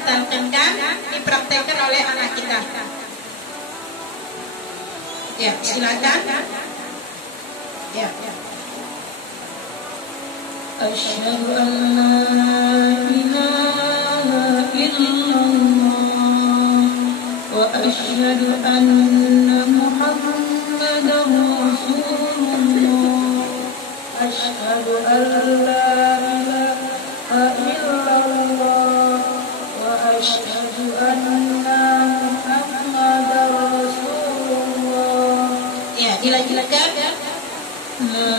mentalkinkan, dipraktekkan oleh anak kita. Ya, silakan. Ya. Asyhadu an la ilaha illallah wa asyhadu anna Muhammadar Rasulullah. Asyhadu an la ilaha illallah wa asyhadu anna Muhammadar Rasulullah. Ya, dilanjutkan. La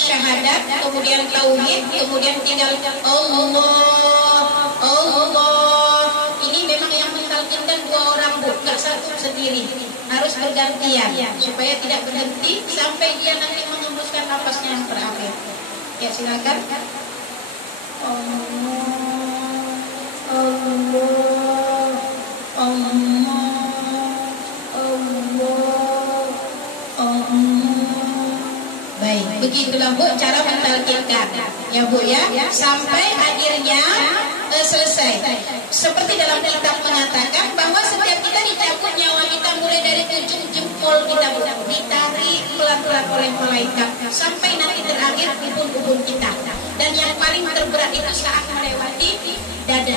syahadat, kemudian tauhid, kemudian tinggal Allah, Allah. Ini memang yang mentalkinkan dua orang, Bu, nggak satu sendiri, harus bergantian supaya tidak berhenti sampai dia nanti mengembuskan nafasnya yang terakhir. Ya, silakan. Allah, Allah, Allah, Allah, Allah. Baik, begitulah Bu cara mentalkinkan, ya Bu ya, sampai akhirnya selesai. Seperti dalam kitab mengatakan bahwa setiap kita dicabut nyawa kita mulai dari ujung jempol kita, Bu, ditarik pelan-pelan oleh malaikat sampai nanti terakhir ubun-ubun kita. Dan yang paling terberat itu saat melewati dada.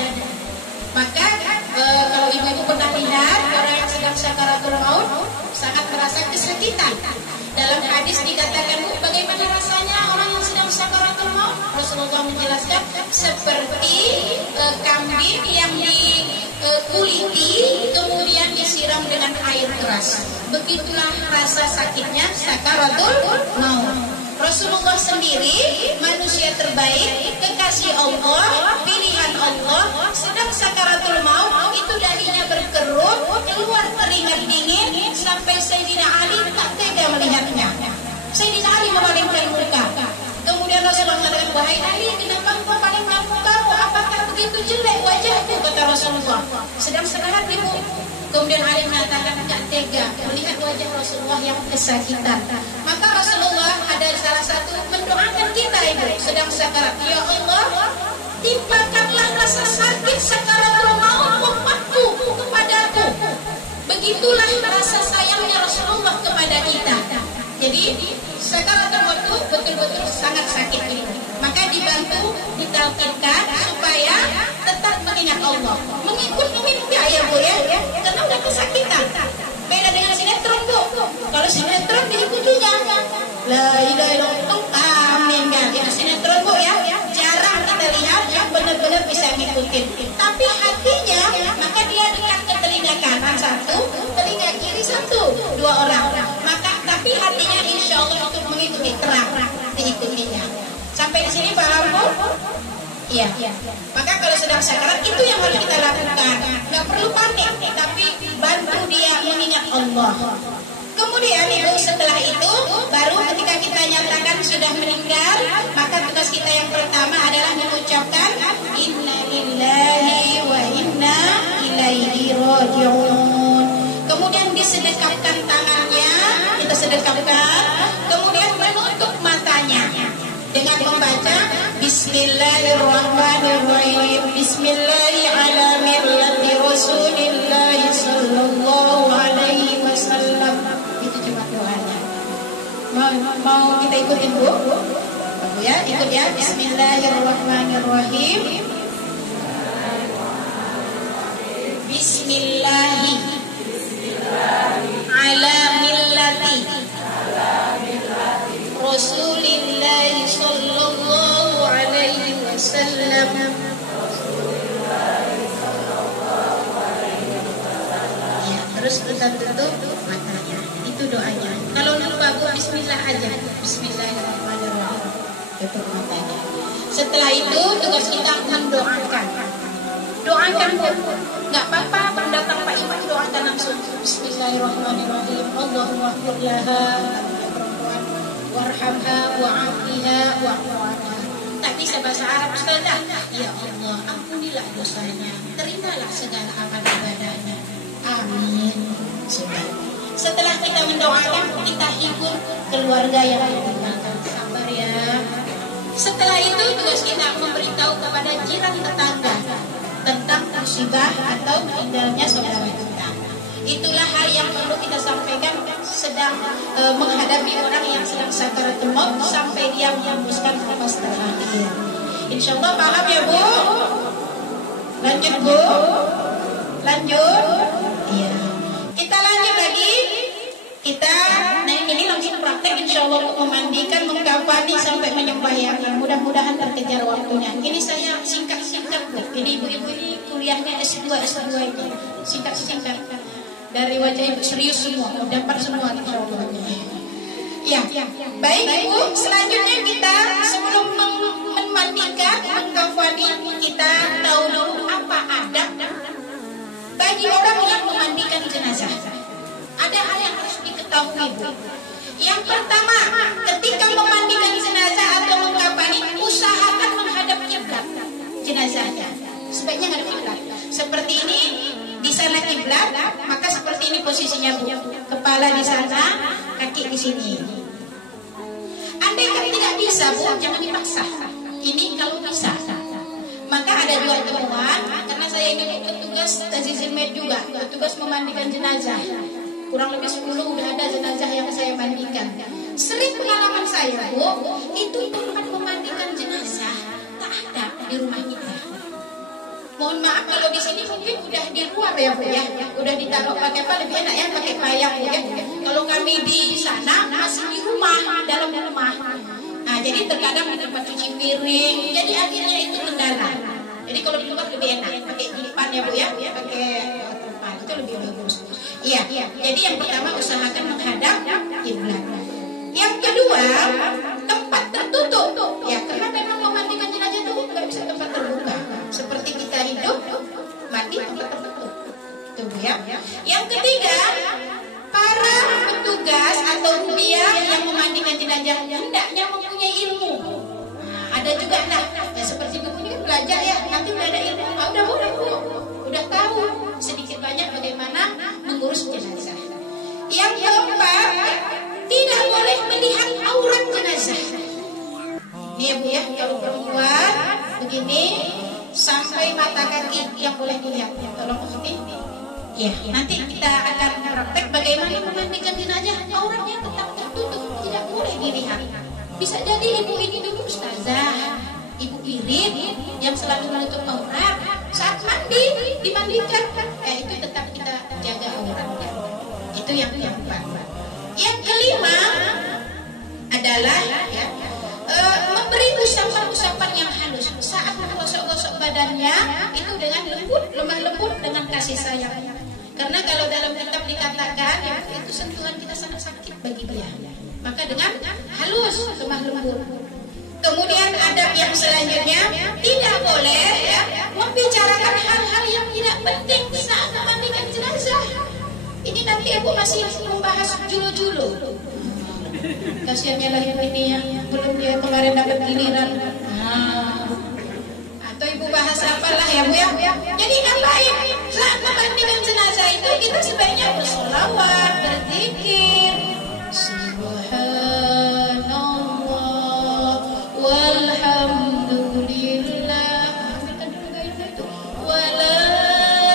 Maka kalau ibu-ibu pernah lihat orang yang sedang sakaratul maut sangat merasa kesakitan. Dalam hadis dikatakan, Bu, bagaimana rasanya orang yang sedang sakaratul maut? Rasulullah menjelaskan seperti kambing yang dikuliti kemudian disiram dengan air keras. Begitulah rasa sakitnya sakaratul maut. Rasulullah sendiri manusia terbaik, kekasih Allah, pilihan Allah, sedang sakaratul maut, itu dadinya berkerut, keluar keringat dingin, sampai Sayyidina Ali tak tega melihatnya. Sayyidina Ali memalingkan muka. Kemudian Rasulullah mengatakan, wahai Ali, kenapa engkau palingkan mukamu? Apakah begitu jelek wajahku? Kata Rasulullah. Sedang sehat ibu. Kemudian Ali mengatakan, tak tega melihat wajah Rasulullah yang kesakitan. Maka Rasulullah ada salah satu mendoakan kita ibu sedang sakarat. Ya Allah, timpakanlah rasa sakit sakaratul maut umatku kepadaku. Begitulah rasa sayangnya Rasulullah kepada kita. Jadi sakaratul maut itu betul-betul sangat sakit ini. Maka dibantu, ditalkinkan supaya tetap mengingat Allah, mengikut mimpi ya Bu ya, karena udah kesakitan. Beda dengan sinetron Bu. Kalau sinetron diikutinya, la ilaha illallah, amin kan? Ya sinetron Bu ya, jarang kita lihat yang benar-benar bisa ngikutin. Tapi hatinya, maka dia dekat ke telinga kanan satu, telinga kiri satu, dua orang. Maka tapi hatinya insya Allah untuk mengikuti terang diikutinya. Sampai di sini paham Bu? Iya. Maka kalau sedang sakarat itu yang harus kita lakukan. Nggak perlu panik, tapi bantu dia mengingat Allah. Kemudian ibu setelah itu baru ketika kita nyatakan sudah meninggal, maka tugas kita yang pertama adalah mengucapkan Inna lillahi wa inna ilaihi raji'un. Kemudian disedekapkan tangannya, kita sedekapkan. Kemudian menutup matanya dengan membaca Bismillahirrahmanirrahim. Bismillahi ala millati Rasulillah sallallahu alaihi wasallam. Itu cuma doanya. Mau kita ikutin Bu? Ya, ikut ya. Bismillahirrahmanirrahim. Bismillahi ala millati Rasulillah sallallahu alaihi wasallam. Ya, terus kita tutup matanya. Itu doanya. Kalau lupa Bu, bismillah aja. Bismillahirrahmanirrahim. Tutup matanya. Setelah itu tugas kita mendoakan. Doakan Bu. Enggak apa-apa mendatang Pak Imam, doakan langsung. Bismillahirrahmanirrahim. Allahumma ighfir laha warhamha wa'afiha wa'afiha. Tak bisa bahasa Arab Ustazah. Ya Allah, ampunilah dosanya, terimalah segala amal ibadahnya. Amin. Setelah kita mendoakan, kita hibur keluarga yang ditinggalkan. Sabar ya. Setelah itu tugas kita memberitahu kepada jiran tetangga tentang musibah atau meninggalnya saudara kita. Itulah hal yang perlu kita sampaikan sedang menghadapi orang yang sedang sakaratul maut sampai dia menghembuskan nafas terakhir. Insyaallah paham ya Bu? Lanjut Bu? Lanjut? Iya. Kita lanjut lagi. Nah ini langsung praktek insyaallah untuk memandikan, mengkafani sampai menyembahyangnya. Mudah-mudahan terkejar waktunya. Ini saya singkat-singkat Bu. Ini ibu-ibu ini kuliahnya S2 ini. Singkat-singkat. Dari wajah ibu serius semua, dapat semua insyaallah. Ya, baik Ibu. Selanjutnya kita sebelum memandikan, mengkafani, kita tahu dulu apa adab bagi orang yang memandikan jenazah. Ada hal yang harus diketahui Bu. Yang pertama, ketika memandikan jenazah atau mengkafani, usahakan menghadap kiblat jenazahnya. Sebaiknya menghadap kiblat. Seperti ini, di sana kiblat, maka seperti ini posisinya Bu. Kepala di sana, kaki di sini. Andai kan tidak bisa Bu, jangan dipaksa. Ini kalau bisa. Maka ada juga temuan, karena saya ini petugas Tazizin Med juga, petugas memandikan jenazah. Kurang lebih 10 udah ada jenazah yang saya mandikan. Sering pengalaman saya Bu, itu tempat memandikan jenazah tak ada di rumah kita. Mohon maaf kalau di sini mungkin udah di luar ya Bu ya, udah ditaruh pakai apa lebih enak ya, pakai payung ya. Kalau kami di sana masih di rumah, dalam rumah. Nah jadi terkadang di tempat cuci piring, jadi akhirnya itu kendala. Jadi kalau di luar lebih enak, pakai dipan ya Bu ya, pakai tempat itu lebih bagus. Iya. Jadi yang pertama usahakan menghadap kiblat. Yang kedua tempat tertutup. Ya karena memang memandikan jenazah itu nggak bisa tempat terbuka. Seperti kita hidup, mati tempat tertutup. Tuh ya. Yang ketiga, para petugas atau rupiah yang memandikan jenazah hendaknya mempunyai ilmu. Nah, ada juga seperti buku ini kan belajar ya, nanti udah ada ilmu. Udah tahu sedikit banyak bagaimana mengurus jenazah. Yang keempat, tidak boleh melihat aurat jenazah. Nih ya Bu ya, kalau perempuan begini sampai mata kaki yang boleh dilihat. Tolong seperti ini. Ya, nanti kita akan praktek bagaimana memandikan jenazah. Auratnya tetap tertutup, tidak boleh dilihat. Bisa jadi ibu ini dulu ustazah, ibu irit yang selalu menutup aurat. Saat mandi, dimandikan, itu tetap kita jaga auratnya. Itu yang keempat. Yang kelima adalah memberi usapan-usapan yang halus saat menggosok-gosok badannya itu dengan lembut, lemah lembut dengan kasih sayang. Karena kalau dalam kitab dikatakan itu sentuhan kita sangat sakit bagi dia. Maka dengan halus, lemah lembut. Kemudian adab yang selanjutnya tidak boleh membicarakan hal-hal yang tidak penting saat memandikan jenazah. Ini nanti ibu masih membahas julu-julu. Kasiannya lah ini yang belum dia kemarin dapat giliran. Atau ibu bahas apalah ya Bu ya. Jadi ngapain? Saat memandikan jenazah itu kita sebaiknya bersolawat, berzikir. Subhanallah walhamdulillah. Ambilkan dulu gayungnya itu. Wala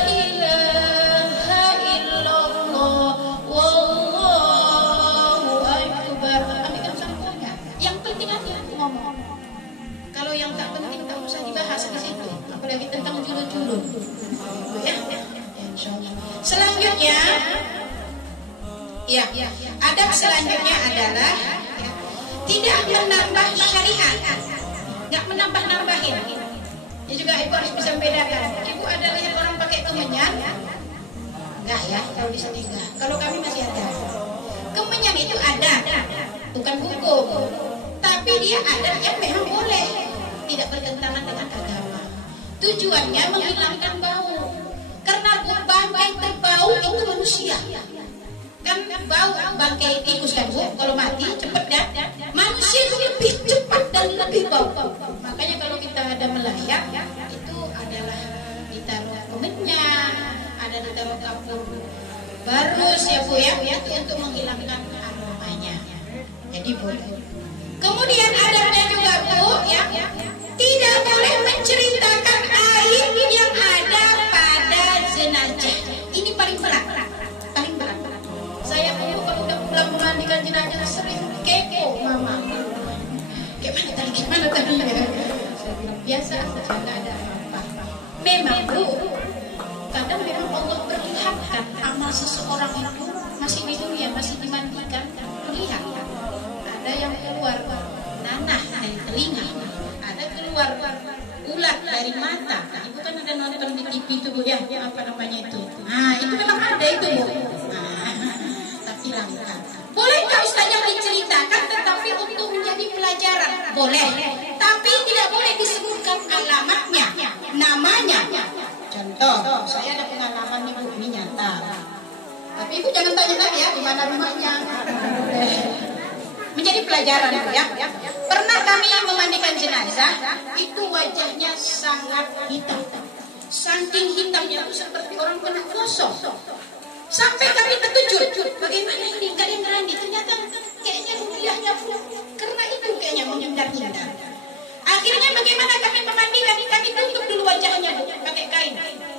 ilaha illallah wallahu akbar. Ambilkan sampulnya. Yang penting aja ngomong. Kalau yang tak penting tak usah dibahas di situ. Apalagi tentang julu-julu. Ya. Selanjutnya, adab selanjutnya adalah tidak menambah syariat, nggak menambah-nambahin. Ini juga ibu harus bisa membedakan. Ibu ada lihat orang pakai kemenyan? Enggak ya, kalau di sini enggak. Kalau kami masih ada. Kemenyan itu ada, bukan hukum, tapi dia ada yang memang boleh, tidak bertentangan dengan agama. Tujuannya menghilangkan bau. Karena bangkai terbau itu manusia. Kan bau bangkai tikus kan Bu, kalau mati cepet ya. barus ya Bu ya, itu untuk menghilangkan aromanya. Jadi boleh. Kemudian adabnya juga Bu ya, tidak boleh menceritakan aib yang ada pada jenazah. Ini paling berat. Saya dulu kalau udah pulang memandikan jenazah sering kepo mama. Gimana tadi ya? Biasa saja, nggak ada apa-apa. Memang Bu, kadang memang Allah perlihatkan amal seseorang itu masih di dunia, masih dimandikan, terlihat. Ada yang keluar nanah dari telinga, ada keluar ulat dari mata. Ibu kan ada nonton di TV itu Bu ya, apa namanya itu? Nah itu memang ada itu Bu. Tapi langka. Bolehkah Ustazah menceritakan tetapi untuk menjadi pelajaran? Boleh. Tapi tidak boleh disebutkan alamatnya, namanya. Contoh, saya ada pengalaman nih Bu, ini nyata. Tapi Ibu jangan tanya lagi ya di mana rumahnya. Menjadi pelajaran ya. Pernah kami memandikan jenazah, itu wajahnya sangat hitam. Saking hitamnya itu seperti orang kena gosok. Sampai kami terkejut, bagaimana ini nggak yang ngerandi? Ternyata kayaknya rupiahnya karena itu kayaknya menghindar-hindar. Akhirnya bagaimana kami memandikan? Kami tutup dulu wajahnya pakai kain,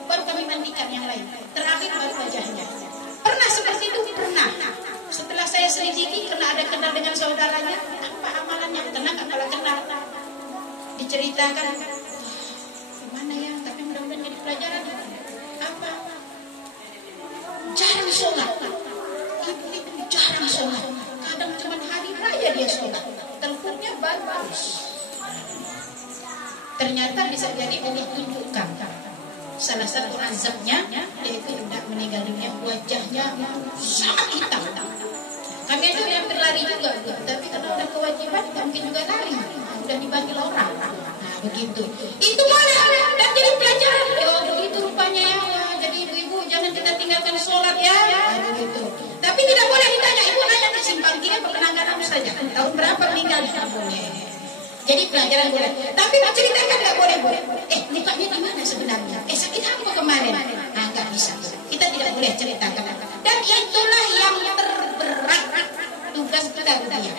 baru kami mandikan yang lain. Terakhir baru wajahnya. Pernah seperti itu? Pernah. Setelah saya selidiki, karena ada kenal dengan saudaranya, apa amalannya? Kena kepala kenal. Diceritakan, gimana ya? Tapi mudah-mudahan jadi pelajaran. Apa? Jarang sholat. Ibu itu jarang sholat. Kadang cuma hari raya dia sholat. Teleponnya bagus. Ternyata bisa jadi Allah tunjukkan salah satu azabnya, yaitu hendak meninggal dunia, wajahnya sangat hitam. Kami itu yang berlari juga, tapi karena udah kewajiban, mungkin juga lari. Udah dibagi orang. Nah begitu. Itu boleh dan jadi pelajaran. Oh begitu rupanya ya. Jadi ibu-ibu jangan kita tinggalkan sholat ya. Begitu. Tapi tidak boleh ditanya. Ibu nanya ke simpang kiri penanganan saja. Tahun berapa meninggal? Tidak boleh. Jadi pelajaran boleh. Tapi menceritakan nggak boleh. Lukanya di mana sebenarnya? Sakit apa kemarin? Nah nggak bisa. Kita tidak boleh ceritakan. Dan itulah yang terberat tugas kita dia.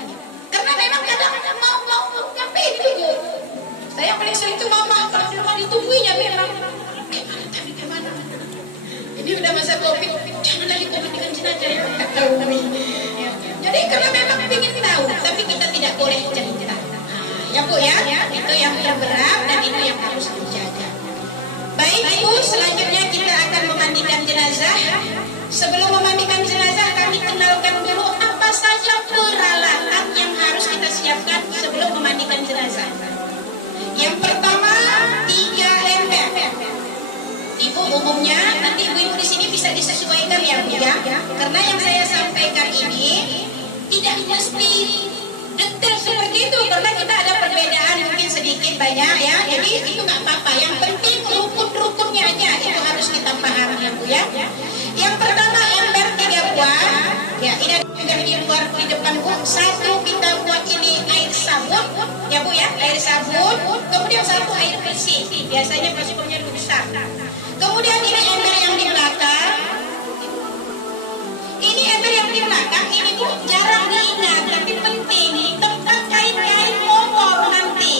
Karena memang kadang-kadang mau ngapain itu. Saya paling sering itu mama kalau di rumah ditungguinya memang. Gimana? Ini udah masa COVID. Jangan lagi COVID dengan jenazah ya. Jadi karena memang ingin tahu, tapi kita tidak boleh cerita. Ya Bu ya, itu yang terberat dan itu yang harus dijaga. Baik Ibu, selanjutnya kita akan memandikan jenazah. Sebelum memandikan jenazah, kami kenalkan dulu apa saja peralatan yang harus kita siapkan sebelum memandikan jenazah. Yang pertama, 3 ember. Ibu umumnya, nanti ibu-ibu di sini bisa disesuaikan ya Bu ya. Karena yang saya sampaikan ini tidak mesti detail seperti itu, karena kita ada perbedaan mungkin sedikit banyak ya. Jadi itu nggak apa-apa. Yang penting rukun-rukunnya aja itu harus kita pahami ya Bu ya. Yang pertama ember 3 buah. Ya ini ada di luar di depan Bu. Satu kita buat ini air sabun ya Bu ya, air sabun. Kemudian satu air bersih. Biasanya baskomnya besar. Kemudian ini ember yang di belakang. Ini ember yang di belakang ini Bu jarang diingat tapi penting. Tempat kain-kain kotor nanti.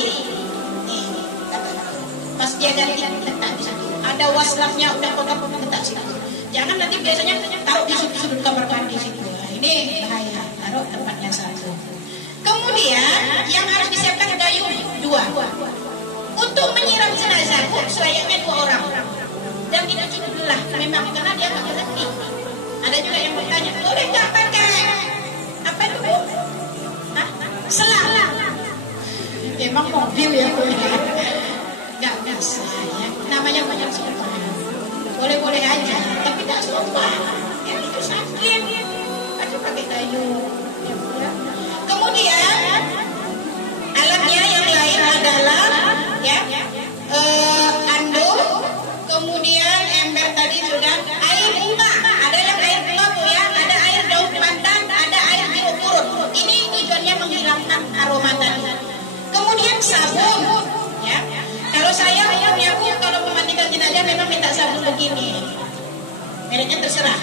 Pas dia ganti letak di situ. Ada waslapnya udah kotor letak situ. Jangan nanti biasanya taruh di sudut kamar mandi situ. Nah, ini bahaya. Taruh tempatnya satu. Kemudian yang harus disiapkan gayung 2. Untuk menyiram jenazah selayaknya 2 orang. Dan tidak cukup belah. Memang karena dia nggak berhenti. Ada juga yang bertanya, boleh nggak pakai apa itu Bu? Selang. Emang mobil ya Bu? Nggak bisa ya. Namanya banyak sopan. Boleh-boleh aja, tapi nggak sopan. Ya itu sakit. Aduh pakai kayu. Kemudian alatnya yang lain adalah ya anduk. Kemudian ember tadi sudah air bunga. Ada yang air bunga Bu ya, ada air daun pandan, ada air jeruk purut. Ini tujuannya menghilangkan aroma tadi. Kemudian sabun ya. Kalau saya punya Bu, kalau memandikan jenazah memang minta sabun begini. Mereknya terserah.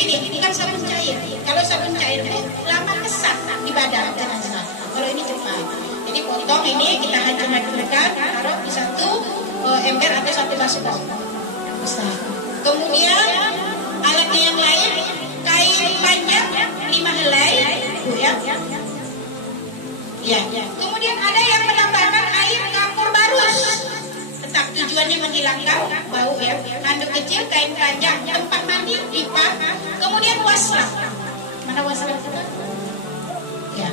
begini, bukan sabun cair. Kalau sabun cair itu lama kesat di badan jenazah. Kalau ini cepat. Jadi potong ini kita hancur-hancurkan, taruh di satu ember atau satu baskom. Kemudian alatnya yang lain, kain panjang 5 helai, Bu ya. Ya. Kemudian ada yang menambahkan air kapur barus. Tetap tujuannya menghilangkan bau ya. Handuk kecil, kain panjang, tempat mandi, pipa. Kemudian waslap. Mana waslap itu? Ya.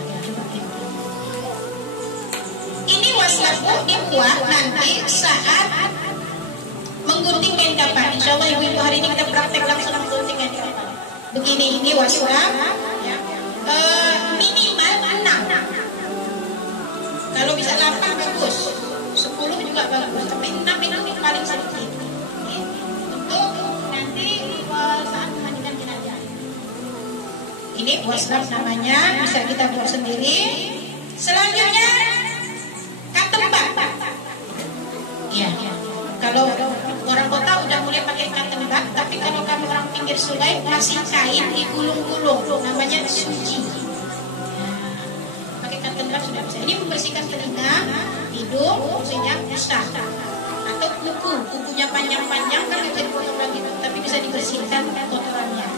Ini waslap Bu dibuat nanti saat menggunting kain kafan. Insya Allah ibu-ibu hari ini kita praktek langsung menggunting kain kafan. Begini, ini waslap. Ya. Minimal 6. Kalau bisa 8 bagus, 10 juga bagus, tapi 6 itu paling sedikit. Untuk nanti saat memandikan jenazah. Ini waslap namanya, bisa kita buat sendiri. Selanjutnya katembak. Ya. Kalau orang kota udah mulai pakai katembak, tapi kalau kami orang pinggir sungai masih kain digulung-gulung, namanya suci. Sudah bisa. Ini membersihkan telinga, hidung, fungsinya kusta atau kukunya panjang-panjang kan bisa dipotong lagi, tapi bisa dibersihkan kotorannya.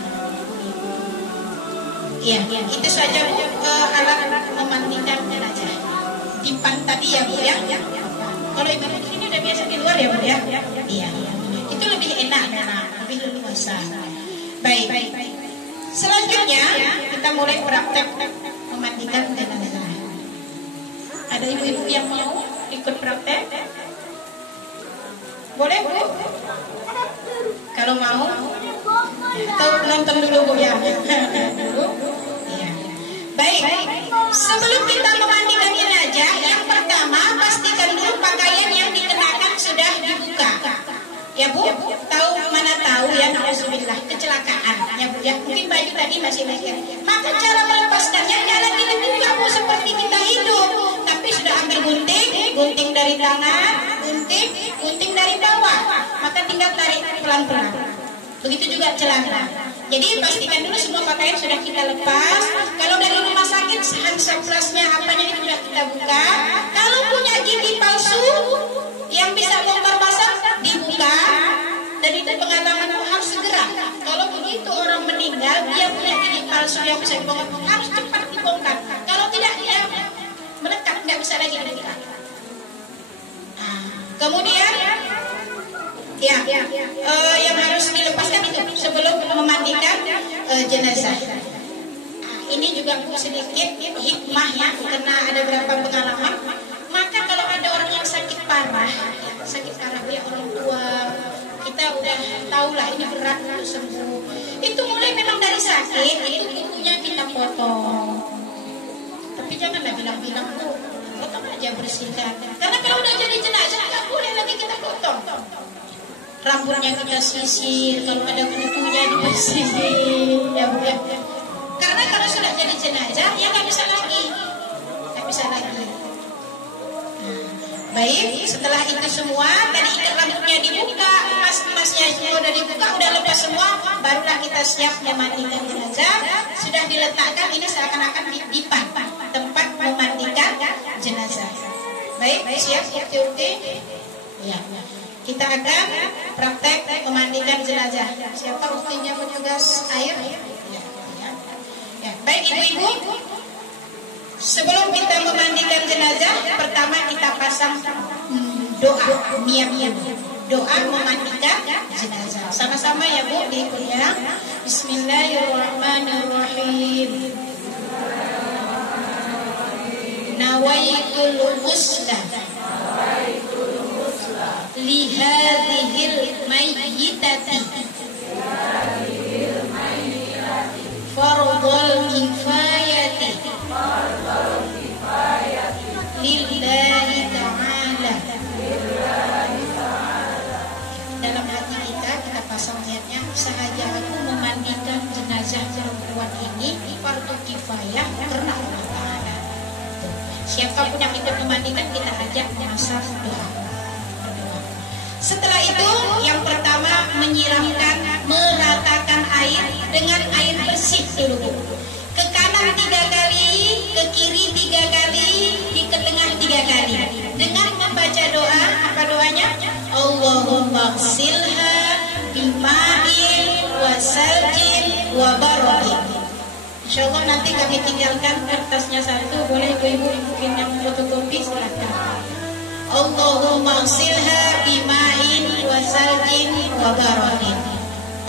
Iya, itu saja Bu alat memandikan jenazah. Dipan tadi ya Bu ya. Kalau ibu di sini udah biasa di luar ya Bu ya. Iya. Itu lebih enak, lebih leluasa. Baik. Selanjutnya kita mulai praktek memandikan jenazah. Ada ibu-ibu yang mau ikut praktek? Boleh Bu? Kalau mau, atau nonton dulu Bu ya. Ya. Baik. Sebelum kita memandikan jenazah, yang pertama pastikan dulu pakaian yang dikenakan sudah dibuka. Ya Bu, mana tahu ya, alhamdulillah kecelakaan ya Bu ya. Mungkin baju tadi masih leher. Maka cara melepaskannya jangan dibuka Bu seperti kita hidup, tapi sudah ambil gunting dari tangan, gunting dari bawah. Maka tinggal tarik pelan-pelan. Begitu juga celana. Jadi pastikan dulu semua pakaian sudah kita lepas. Kalau dari rumah sakit, handsaplasnya apanya itu sudah kita buka. Kalau punya gigi palsu yang bisa bongkar pasang, dibuka. Dan itu pengalaman harus segera. Kalau begitu orang meninggal, dia punya gigi palsu yang bisa dibongkar, harus cepat dibongkar. Kalau tidak, dia melekat, tidak bisa lagi dibuka. Kemudian yang harus dilepaskan itu sebelum memandikan jenazah. Ini juga sedikit hikmahnya karena ada beberapa pengalaman. Maka kalau ada orang yang sakit parah ya orang tua, kita udah tahu lah ini berat untuk sembuh. Itu mulai memang dari sakit, itu kukunya kita potong. Tapi janganlah bilang-bilang tuh, potong aja bersihkan. Karena kalau udah jadi jenazah nggak boleh lagi kita potong. Rambutnya kita sisir, kalau ada kutunya dibersihin, ya Bu ya. Karena kalau sudah jadi jenazah, ya nggak bisa lagi. Baik, setelah itu semua, tadi ikat rambutnya dibuka, emas-emasnya semua udah dibuka, udah lepas semua, barulah kita siap memandikan jenazah. Sudah diletakkan, ini seakan-akan di dipan, tempat memandikan jenazah. Baik, siap Ukti? Ya. Kita akan praktek memandikan jenazah. Siapa Uktinya petugas air? Ya. Baik ibu-ibu, sebelum kita memandikan jenazah, pertama kita pasang doa, niat doa memandikan jenazah. Sama-sama ya Bu, diikutnya. Bismillahirrahmanirrahim. Nawaitul ghusla li hadhil mayyitati fardhul kifayati lillahi ta'ala. Dalam hati kita pasang niatnya, sahaja aku memandikan jenazah perempuan ini fardu kifayah karena Allah Ta'ala. Siapapun yang ikut memandikan, kita ajak memasang doa. Setelah itu, yang pertama menyiramkan, meratakan air dengan bersih dulu. Ke kanan 3 kali, ke kiri 3 kali, di tengah 3 kali. Dengan membaca doa, apa doanya? Allahumma ghsilha bima'in wa saljin wa baradin. Insyaallah nanti kami tinggalkan kertasnya satu, boleh ibu-ibu mungkin yang fotokopi silahkan. Allahumma ghsilha bima'in wa saljin wa baradin.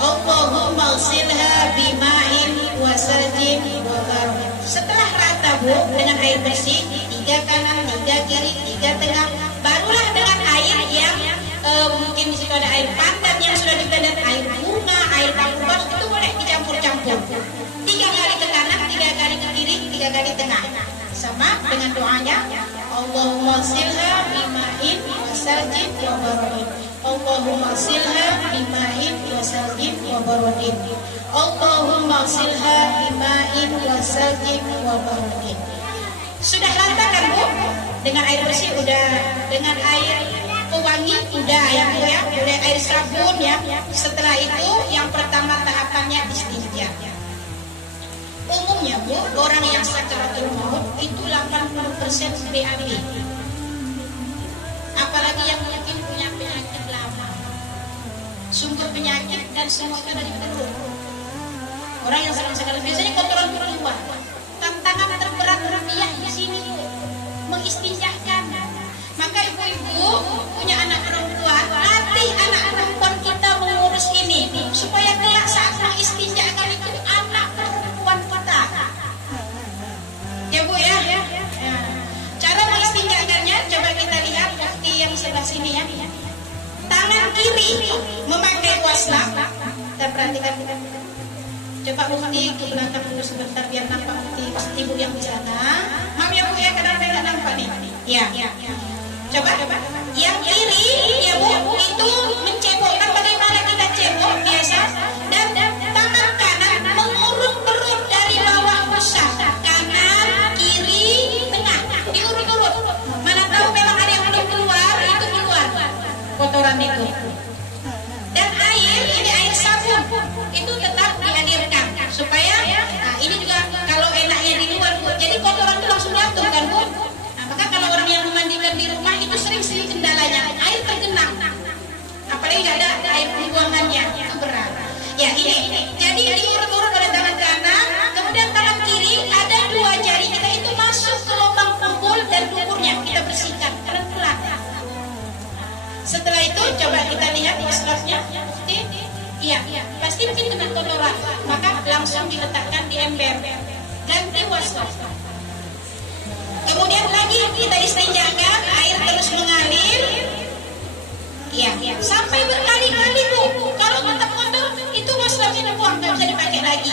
Allahumma ghsilha bima'in wa saljin wa baradin. Setelah rata Bu dengan air bersih, 3 kanan, 3 kiri, 3 tengah, barulah dengan air yang mungkin di situ ada air pandan yang sudah diblender, air bunga, air kapuas, itu boleh dicampur-campur. 3 kali ke kanan, 3 kali ke kiri, 3 kali tengah. Sama dengan doanya, Allahumma ghsilha bima'in wa saljin wa baradin. Allahumma ghsilha bima'in wa saljin wa baradin. Allahumma ghsilha bima'in wa saljin wa baradin. Sudah rata kan Bu? Dengan air bersih udah, dengan air pewangi udah ya Bu ya, udah air sabun ya. Setelah itu yang pertama tahapannya istinja. Umumnya Bu, orang yang sakaratul maut itu 80% BAB. Apalagi yang mungkin punya penyakit lama, sumber penyakit dan semua itu dari perut. Orang yang sering sekali biasanya kotoran keluar. Tantangan terberat dia di sini Bu, mengistinjakan. Maka ibu-ibu punya anak perempuan, latih anak perempuan kita mengurus ini supaya kelak saat mengistinjakan itu anak perempuan kita. Ya Bu ya. Cara mengistinjakannya coba kita lihat bukti yang sebelah sini ya. Tangan kiri memakai waslap. Kita perhatikan. Coba bukti ke belakang dulu sebentar biar nampak bukti ibu yang di sana. Maaf ya Bu ya, kadang saya nggak nampak nih. Ya. Coba. Yang kiri ya Bu itu mencebokkan bagaimana kita cebok biasa, dan tangan kanan mengurut perut dari bawah pusat, kanan, kiri, tengah, diurut-urut. Mana tahu memang ada yang belum keluar, itu keluar kotoran itu. Dan air, ini air sabun, itu tetap dihadirkan supaya, nah ini juga kalau enaknya di luar Bu, jadi kotoran itu langsung jatuh kan Bu. Nah, maka kalau orang yang memandikan di rumah itu sering kendalanya air tergenang, apalagi nggak ada air pembuangannya, itu berat. Ya ini, jadi diurut-urut pada tangan kanan, kemudian tangan kiri ada 2 jari kita itu masuk ke lubang kumpul dan dukurnya kita bersihkan pelan-pelan. Setelah itu coba kita lihat waslapnya, iya, pasti mungkin kena kotoran, maka langsung diletakkan di ember, ganti waslap. Kemudian lagi kita istinjakan, air terus mengalir, iya, sampai berkali-kali Bu. Kalau kotor-kotor itu waslapnya dibuang, nggak bisa dipakai lagi.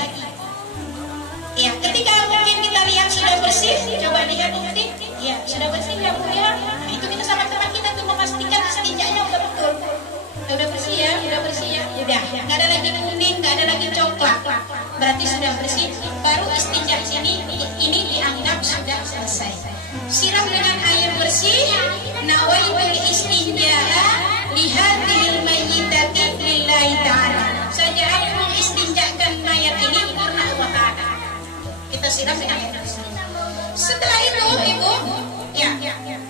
Ya, ketika mungkin kita lihat sudah bersih, coba lihat bukti, ya sudah bersih ya Bu ya. Nah, itu kita sama teman kita tuh memastikan istinjanya udah betul. Udah bersih ya, udah bersih ya, udah, nggak ada lagi kuning, nggak ada lagi coklat, berarti sudah bersih. Baru istinja ini dianggap sudah selesai. Siram dengan air bersih, nawaitul istinjaa lihadhil mayyitati lillahi ta'ala. Saja aku mengistinjakan mayat ini karena Allah Ta'ala. Kita siram dengan air bersih. Setelah itu Ibu, ya,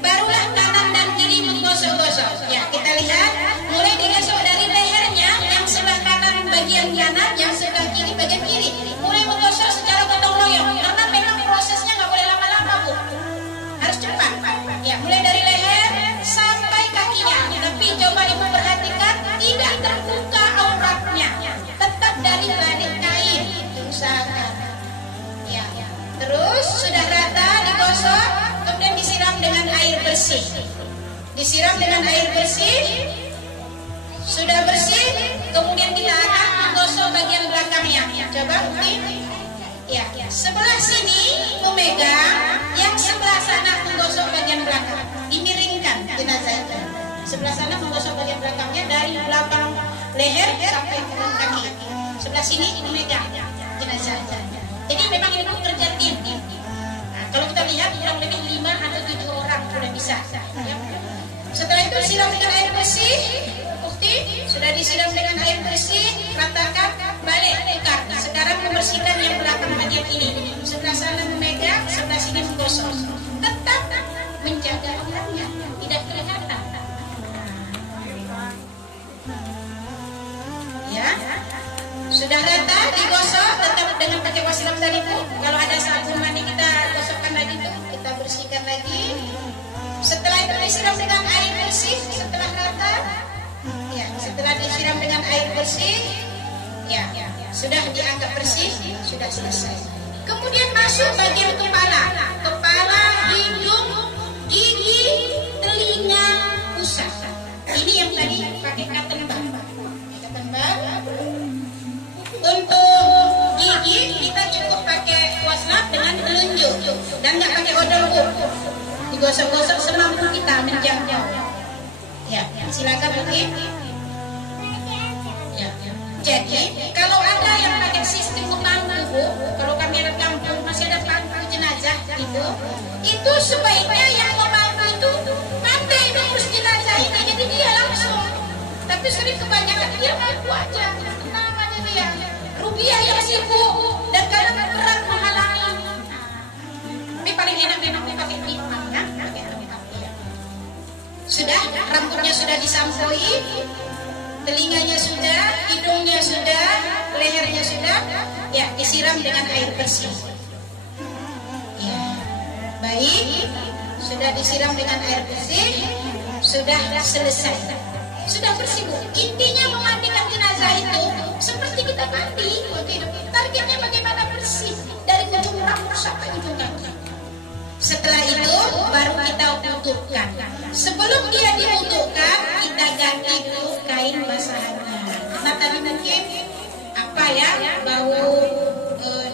barulah kanan dan kiri menggosok-gosok. Ya, kita lihat mulai digosok dari lehernya yang sebelah kanan bagian kanan, yang sebelah kiri bagian kiri. Mulai menggosok secara gotong royong karena memang prosesnya nggak boleh lama-lama Bu, harus cepat. Ya, mulai dari leher sampai kakinya. Tapi coba Ibu perhatikan tidak terbuka auratnya, tetap dari balik kain diusahakan. Ya, terus sudah rata digosok, kemudian disiram dengan air bersih. Disiram dengan air bersih, sudah bersih, kemudian kita akan menggosok bagian belakangnya. Coba bukti. Ya, sebelah sini memegang, yang sebelah sana menggosok bagian belakang. Dimiringkan jenazah itu. Sebelah sana menggosok bagian belakangnya dari belakang leher sampai ke kaki. Sebelah sini memegang jenazah. Jadi memang ini kerja tim. Nah, kalau kita lihat kurang lebih 5 atau 7 orang sudah bisa. Ya. Setelah itu siram dengan air bersih. Bukti sudah disiram dengan air bersih, ratakan, balik tukar. Sekarang membersihkan dengan pakai waslam tadi Bu. Kalau ada sabun mani kita gosokkan lagi tuh, kita bersihkan lagi. Setelah itu disiram dengan air bersih, setelah rata, ya, setelah disiram dengan air bersih, ya, sudah dianggap bersih, sudah selesai. Kemudian masuk bagian kepala, hidung, gigi, telinga, pusat. Ini yang tadi pakai cotton bud. Untuk gigi kita cukup pakai wasnat dengan telunjuk dan nggak pakai odol Bu. Digosok-gosok semampu kita menjangkau. Ya, silakan Bu. Ya. Jadi kalau ada yang pakai sistem pemangku Bu, kalau kami ada kampung masih ada pangku jenazah itu sebaiknya yang pemangku itu pandai mengurus jenazah ini, jadi dia langsung. Tapi sering kebanyakan dia mampu aja, namanya dia rupiah yang sibuk dan kadang berat menghalangi. Tapi paling enak memang pakai pipa ya, pakai pipa. Sudah, rambutnya sudah disampoi, telinganya sudah, hidungnya sudah, lehernya sudah, ya disiram dengan air bersih. Ya, baik, sudah disiram dengan air bersih, sudah selesai. Sudah bersih Bu. Intinya memandikan jenazah itu seperti kita mandi. Targetnya bagaimana bersih dari ujung rambut sampai ujung kaki. Setelah itu baru kita wudukan. Sebelum dia diwudukan, kita ganti dulu kain basahannya. Karena tadi mungkin apa ya, bau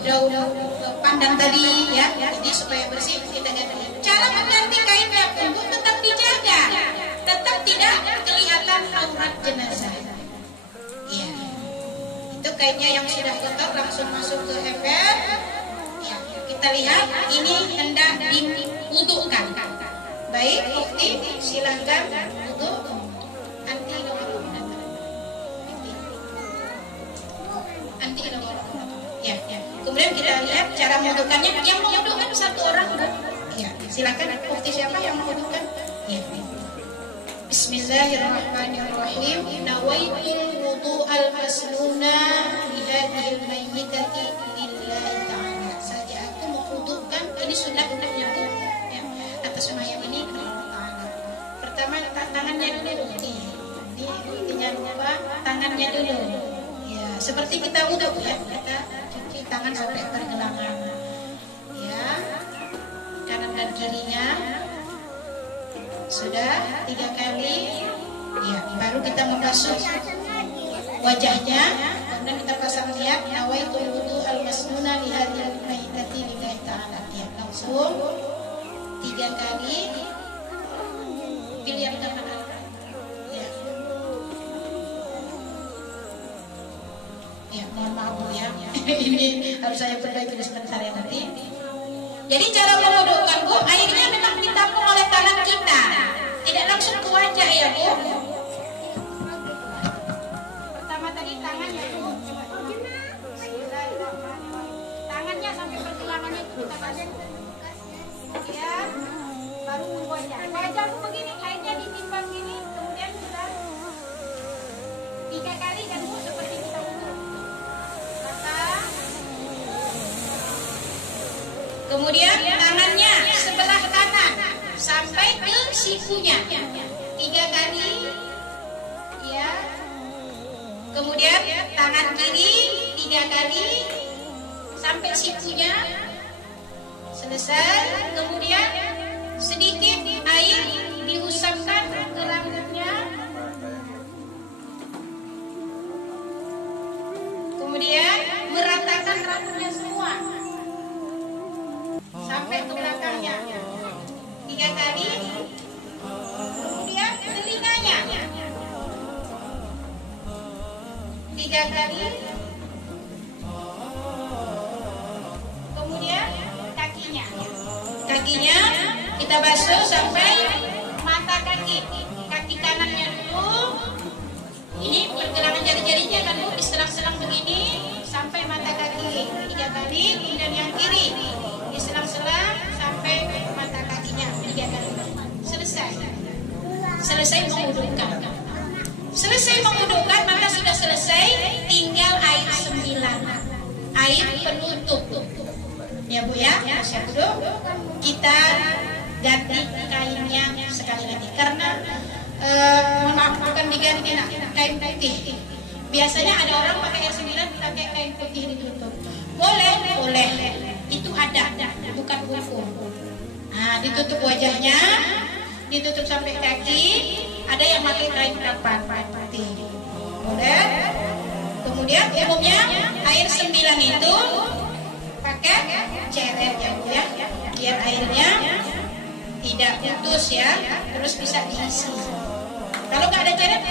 daun pandan tadi ya. Jadi supaya bersih kita ganti. Cara mengganti kainnya untuk tetap dijaga, tetap tidak kelihatan aurat jenazah. Ya, itu kainnya yang sudah kotor langsung masuk ke ember. Ya, kita lihat ini hendak diwudukan. Baik, Ukti, silakan wudu. Ya, ya. Kemudian kita lihat cara mewudukannya. Yang mewudukan satu orang, Bu. Ya, silakan. Ukti siapa yang mewudukan? Ya. Bismillahirrahmanirrahim. Nawaitul wudu'al masnuna li hadhil mayyitati lillahi ta'ala. Saja aku mewudukan, ini sunnah-sunnahnya Bu. Ya, atas mayat ini Allah Ta'ala. Pertama tangannya dulu. Jangan lupa tangannya dulu. Ya, seperti kita wudu ya, kita cuci tangan sampai pergelangan. Ya, kanan dan kirinya. Sudah 3 kali, ya, baru kita membasuh wajahnya, kemudian kita pasang niat nawaitul wudu'al masnuna li hadhil mayyitati lillahi ta'ala. Ya, langsung 3 kali. Pilih yang kanan. Ya. Ya, mohon maaf Bu ya. Ini harus saya perbaiki sebentar ya nanti. Jadi cara mewudukan Bu, airnya memang ditampung oleh tangan kita, tidak langsung ke wajah ya Bu. Pertama tadi tangannya Bu, tangannya sampai pergelangan itu kita basuh, ya, baru wajah. Wajah Bu begini, airnya ditimbang gini, kemudian sudah 3 kali dan Bu seperti kita wudu. Kemudian tangannya sebelah kanan sampai ke sikunya 3 kali, ya. Kemudian tangan kiri 3 kali sampai sikunya selesai. Kemudian sedikit air diusapkan ke rambutnya. Kemudian meratakan rambutnya semua sampai ke belakangnya 3 kali. Kemudian telinganya 3 kali. Kemudian kakinya kita basuh sampai mata kaki. Kaki kanannya dulu, ini pergelangan jari-jarinya kan Bu, diselang-selang begini sampai mata kaki 3 kali. Kemudian yang kiri diselang-selang sampai mata kakinya 3 kali. Selesai mewudukan. Selesai mewudukan maka sudah selesai, tinggal air 9. Air penuh menutup. Ya Bu ya, siap dulu. Kita ganti kainnya sekali lagi karena maaf bukan diganti kain putih. Biasanya ada orang pakai air 9 pakai kain putih ditutup. Boleh. Itu ada, bukan hukum. Nah, ditutup wajahnya, ditutup sampai kaki. Ada yang pakai kain kapan putih. Boleh. Kemudian umumnya air 9 itu pakai ceret ya Bu ya. Biar airnya tidak putus ya, terus bisa diisi. Kalau nggak ada ceret,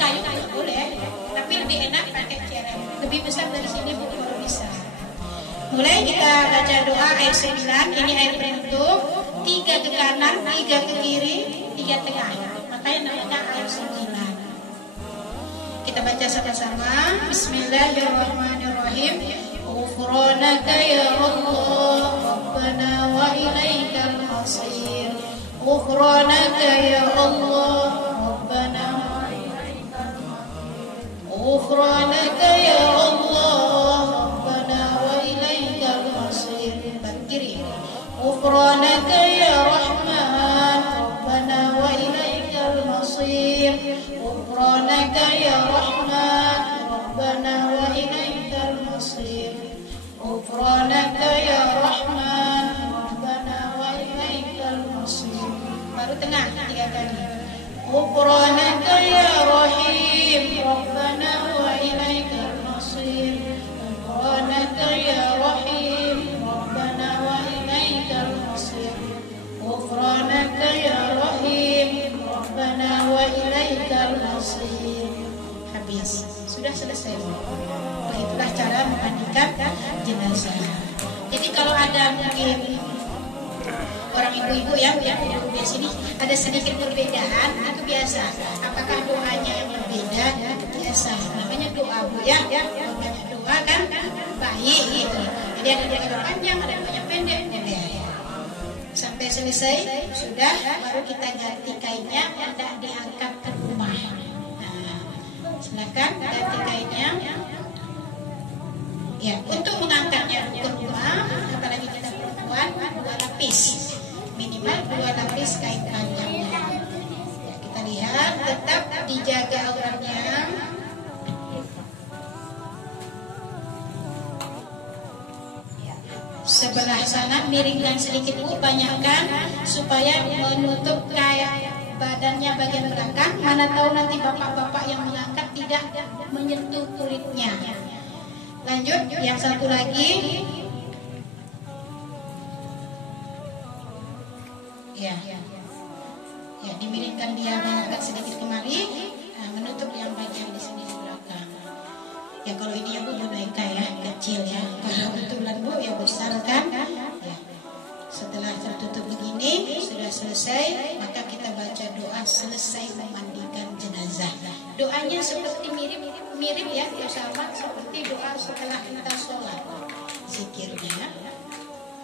kayu boleh. Tapi lebih enak pakai ceret. Lebih besar dari sini Bu baru bisa. Mulai kita baca doa air 9. Ini air penutup. 3 ke kanan, 3 ke kiri, 3 tengah. Makanya namanya air 9. Kita baca sama-sama. Bismillahirrahmanirrahim. Ghufranaka ya Allah, Rabbana wa ilaikal masir. Ghufranaka ya Allah, Rabbana wa ilaikal masir. Ghufranaka ya Allah, Rabbana wa ilaikal masir. Kiri. Ghufranaka ya Rahman, Rabbana wa ilaikal masir. Ghufranaka ya Rahman, Rabbana wa ilaikal masir. Ghufranaka ya Rahman, Rabbana wa ilaikal masir. Baru tengah 3 kali. Ghufranaka ya Rahim, Rabbana wa ilaikal masir. Ghufranaka ya Rahim, Rabbana wa ilaikal masir. Ghufranaka ya Rahim, Rabbana wa ilaikal masir. Habis. Sudah selesai. Itulah cara memandikan jenazah. Jadi kalau ada mungkin orang ibu-ibu ya di sini ada sedikit perbedaan, itu biasa. Apakah doanya yang berbeda? Biasa. Namanya doa Bu ya. Banyak doa kan baik gitu. Jadi ada doa panjang, ada doa pendek. Sampai selesai sudah, baru kita ganti kainnya, tidak diangkat ke rumah. Nah, silakan ganti kainnya. Ya, untuk mengangkatnya ke rumah, apalagi kita perempuan, 2 lapis, minimal 2 lapis kain panjangnya. Ya, kita lihat, tetap dijaga auratnya. Sebelah sana miringkan sedikit Bu, banyakkan supaya menutup kayak badannya bagian belakang. Mana tahu nanti bapak-bapak yang mengangkat tidak menyentuh kulitnya. Lanjut, yang satu lagi. Ya, dimiringkan dia agak sedikit kemari, menutup yang bagian di sini di belakang. Ya kalau ini ya Bu boneka ya, kecil ya. Kalau betulan Bu ya besar kan. Ya. Setelah tertutup begini, sudah selesai, maka kita baca doa selesai memandikan jenazah. Doanya seperti mirip ya, sama seperti doa setelah kita sholat. Zikirnya,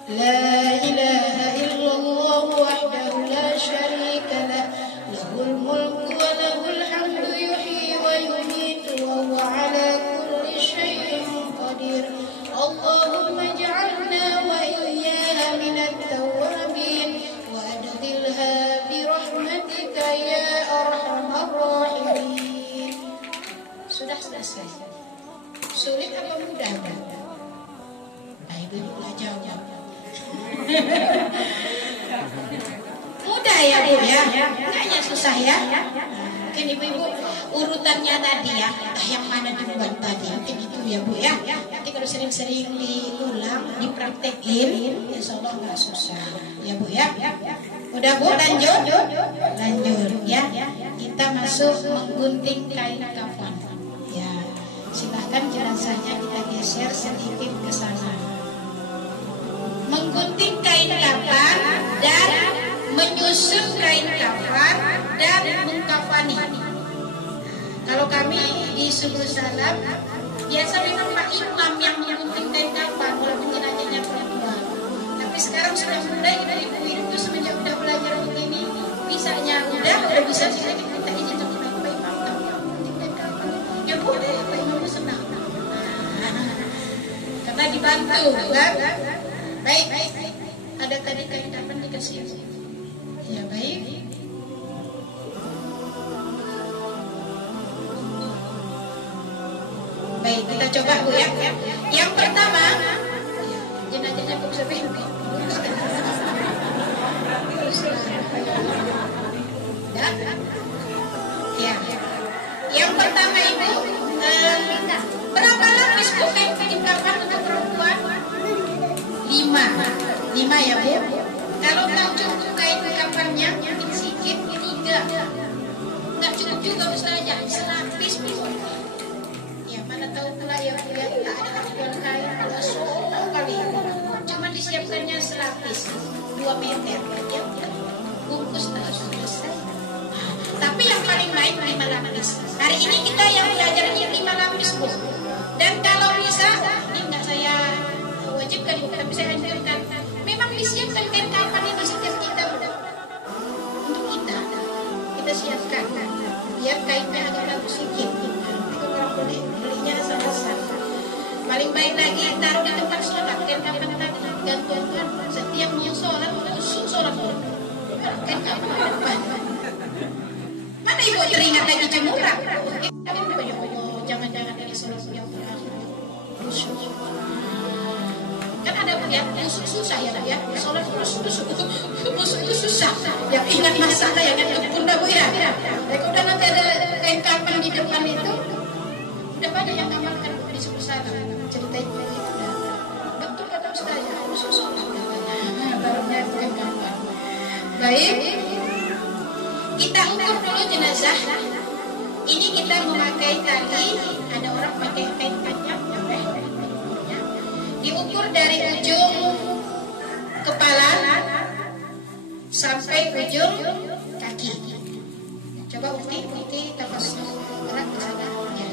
La ilaha illallah wahdahu la syarika lah, lahul mulku wa lahul hamdu yuhyi wa yumitu wa huwa ala kulli syai'in qadir. Allahumma ij'alna wa iyyaha minat tawwabin wa adkhilha bi rahmatika ya arhamar rahimin. Sudah selesai. Sulit apa mudah, Pak? Baik dulu jawab. Mudah ya Bu ya, kayaknya susah ya. Mungkin ibu-ibu urutannya tadi ya, yang mana duluan tadi, mungkin itu ya Bu ya. Nanti kalau sering-sering diulang, dipraktekin, insya Allah nggak susah ya Bu ya. Udah Bu, lanjut ya. Kita masuk menggunting kain kafan. Ya, silahkan jenazahnya kita geser sedikit ke sana. Menggunting kain kafan dan menyusun kain kafan dan mengkafani. Kalau kami di Subul Salam biasa memang Pak Imam yang menggunting kain kafan walaupun jenazahnya perempuan. Tapi sekarang sudah mulai dari ibu itu semenjak udah belajar begini, bisanya udah bisa kita izin sama Pak Imam menggunting kain kafan. Ya boleh, Pak Imam senang. Karena dibantu Satu, baik. Ada tadi kain kapan dikasih? Ya baik. Baik, kita coba Bu ya. Yang pertama, jenazahnya kok bisa pendek. Ya. Yang pertama Ibu, berapa lapis Bu kain kapan untuk perempuan? 5 ya Bu. Kalau nggak cukup kain kapannya mungkin sedikit 3. Nggak cukup juga Ustazah, selapis Bu. Ya mana tahu pula ya Bu ya, tak ada jual kain kali. Cuma disiapkannya selapis 2 meter ya. Bungkus tak selesai. Tapi yang paling baik 5 lapis. Hari ini kita yang belajarnya 5 lapis Bu. Dan kalau bisa, ini nggak saya wajibkan Bu, tapi saya anjurkan. Memang disiapkan kain kapan itu setiap kita Bu. Untuk kita siapkan. Biar kainnya agak bagus sedikit. Nanti kalau orang belinya sama-sama. Paling baik lagi taruh di tempat sholat. Kain kapan tadi gantungan setiap mau sholat Bu. Kain kapan depan. Mana Ibu teringat lagi jemuran? Jangan-jangan ini sholat yang kan ada ya susah ya sholat itu susah. Yang ingat masalah yang ingat bunda Bu ya. Kalau udah nanti ada kain kapan di depan itu, udah banyak yang ngamalkan di sebelah sana. Cerita itu udah betul kata Ustaz ya, susah katanya. Kain kapan. Baik. Kita ukur dulu jenazah. Ini kita memakai tali. Ada orang pakai kain panjang, diukur dari ujung kepala sampai ujung kaki. Coba Ukti tapas gerak ke sana. Ya.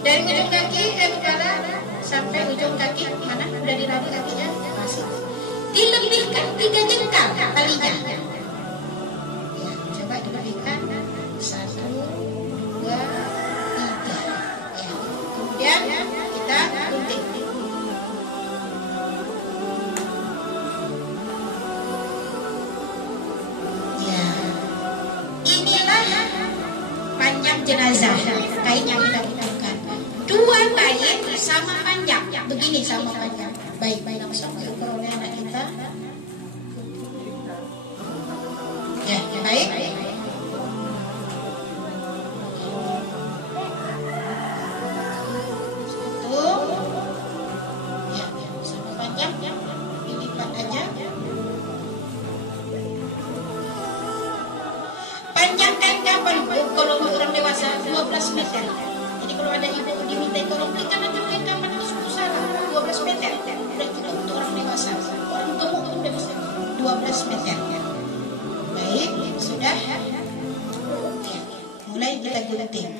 Dari ujung kaki kepala sampai ujung kaki mana? Udah dirabi kakinya? Masih. Dilebihkan 3 jengkal talinya. Coba diberikan 1, 2, 3. Ya. Kemudian kita gunting. Ya. Inilah panjang jenazah kain yang kita butuhkan. 2 kain sama panjang, begini sama panjang. Baik langsung diukur oleh anak kita. Ya, baik. Sama panjang, dilipat aja. Panjang kain kapan kalau orang dewasa 12 meter. Jadi kalau ada ibu diminta tolong belikan aja kain kapan itu salah 12 meter. Udah cukup untuk orang dewasa. Orang gemuk pun udah bisa 12 meter. Baik, sudah. Ya. Mulai kita gunting.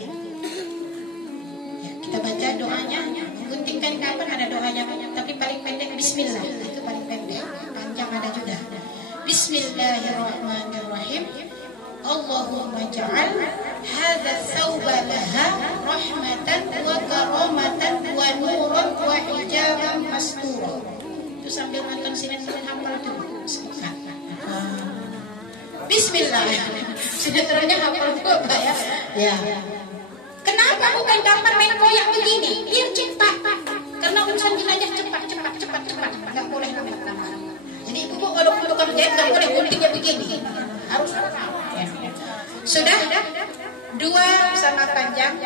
Ya, kita baca doanya. Gunting kain kapan ada doanya, tapi paling pendek Bismillah. Itu paling pendek. Panjang ada juga. Bismillahirrahmanirrahim. Allahumma ja'al hadha thawba laha rahmatan wa karamatan wa nuran wa hijaban mastura. Itu sambil nonton sinetron hafal tuh. Bismillah. Sinetronnya hafal juga ya. Ya. Kenapa bukan kapan main koyak begini? Biar cepat. Karena urusan jenazah cepat. Enggak boleh lama-lama. Jadi ibu kalau tukang jahit enggak boleh guntingnya begini. Harus sudah 2 sama panjang.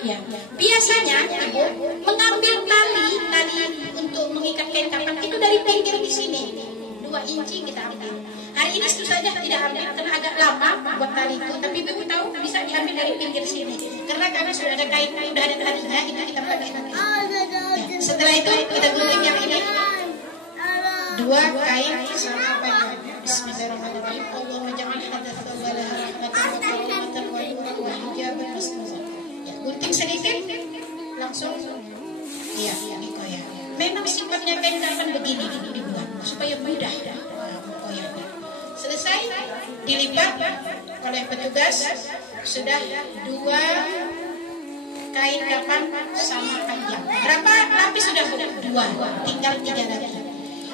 Ya. Biasanya ibu mengambil tali untuk mengikat kain kapan itu dari pinggir di sini. 2 inci kita ambil. Hari ini itu saja tidak ambil karena agak lama buat tali itu. Tapi ibu tahu bisa diambil dari pinggir sini. Karena sudah ada kain, sudah ada talinya, itu kita pakai nanti. Ya. Setelah itu kita gunting yang ini. 2 kain sama panjang. Bismillahirrahmanirrahim. Allahumma ja'al hadha thawba laha rahmatan wa karamatan wa nuran wa hijaban mastura. Ya, gunting sedikit langsung. Iya, dikoyak. Memang sifatnya kain kapan begini dibuat supaya mudah koyaknya. Selesai dilipat oleh petugas. Sudah 2 kain kafan sama panjang. Berapa lapis sudah Bu? 2, tinggal 3 lagi.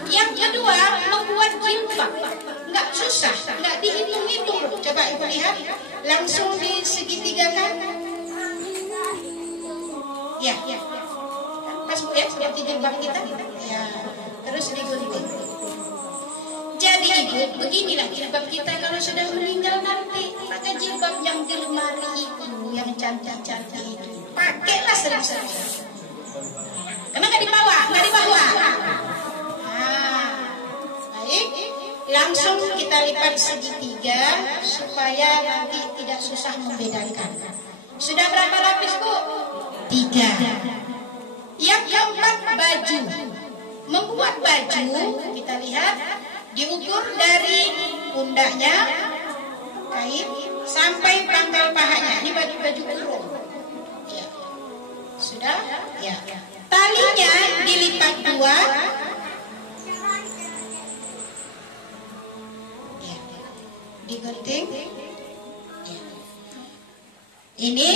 Yang kedua, membuat jilbab. Nggak susah, nggak dihitung-hitung. Coba Ibu lihat, langsung di segitiga kan? Ya, pas Bu ya, seperti jilbab kita. Ya, terus digunting. Jadi Ibu, beginilah jilbab kita kalau sudah meninggal nanti. Pakai jilbab yang di lemari itu, yang cantik-cantik itu. Pakailah sering-sering. Karena nggak di bawah, nggak di bawah. Nah, baik. Langsung kita lipat segitiga supaya nanti tidak susah membedakan. Sudah berapa lapis Bu? 3. Yang keempat, baju. Membuat baju, kita lihat, diukur dari pundaknya kain sampai pangkal pahanya. Ini baju-baju kurung. Ya. Sudah? Ya. Talinya dilipat 2. Ya. Digunting. Ya. Ini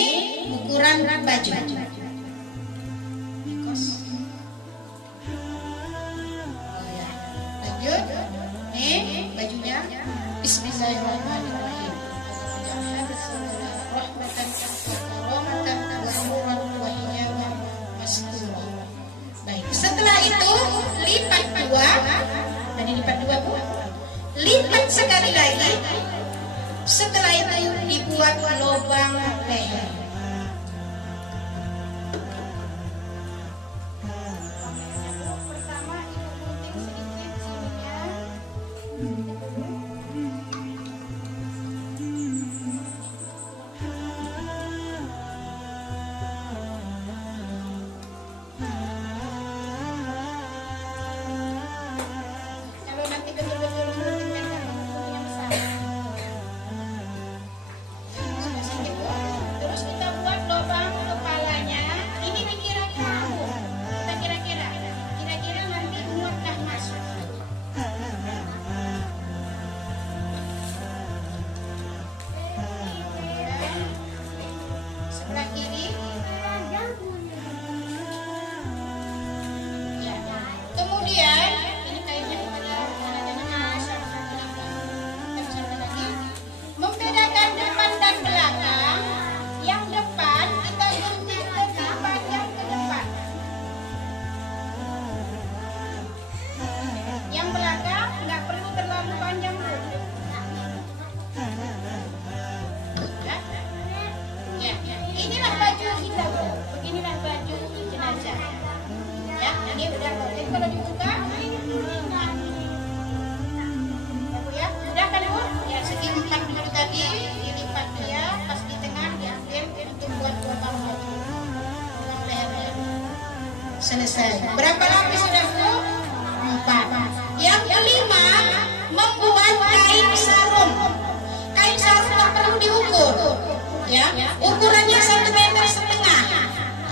ukuran baju. Lanjut. Nih bajunya. Bismillahirrahmanirrahim. Baik. Setelah itu lipat 2. Tadi lipat 2 Bu. Lipat sekali lagi. Setelah itu dibuat lubang leher. Selesai. Berapa lapis sudah Bu? 4. Yang kelima, membuat kain sarung. Kain sarung tak perlu diukur. Ya, ukurannya 1,5 meter.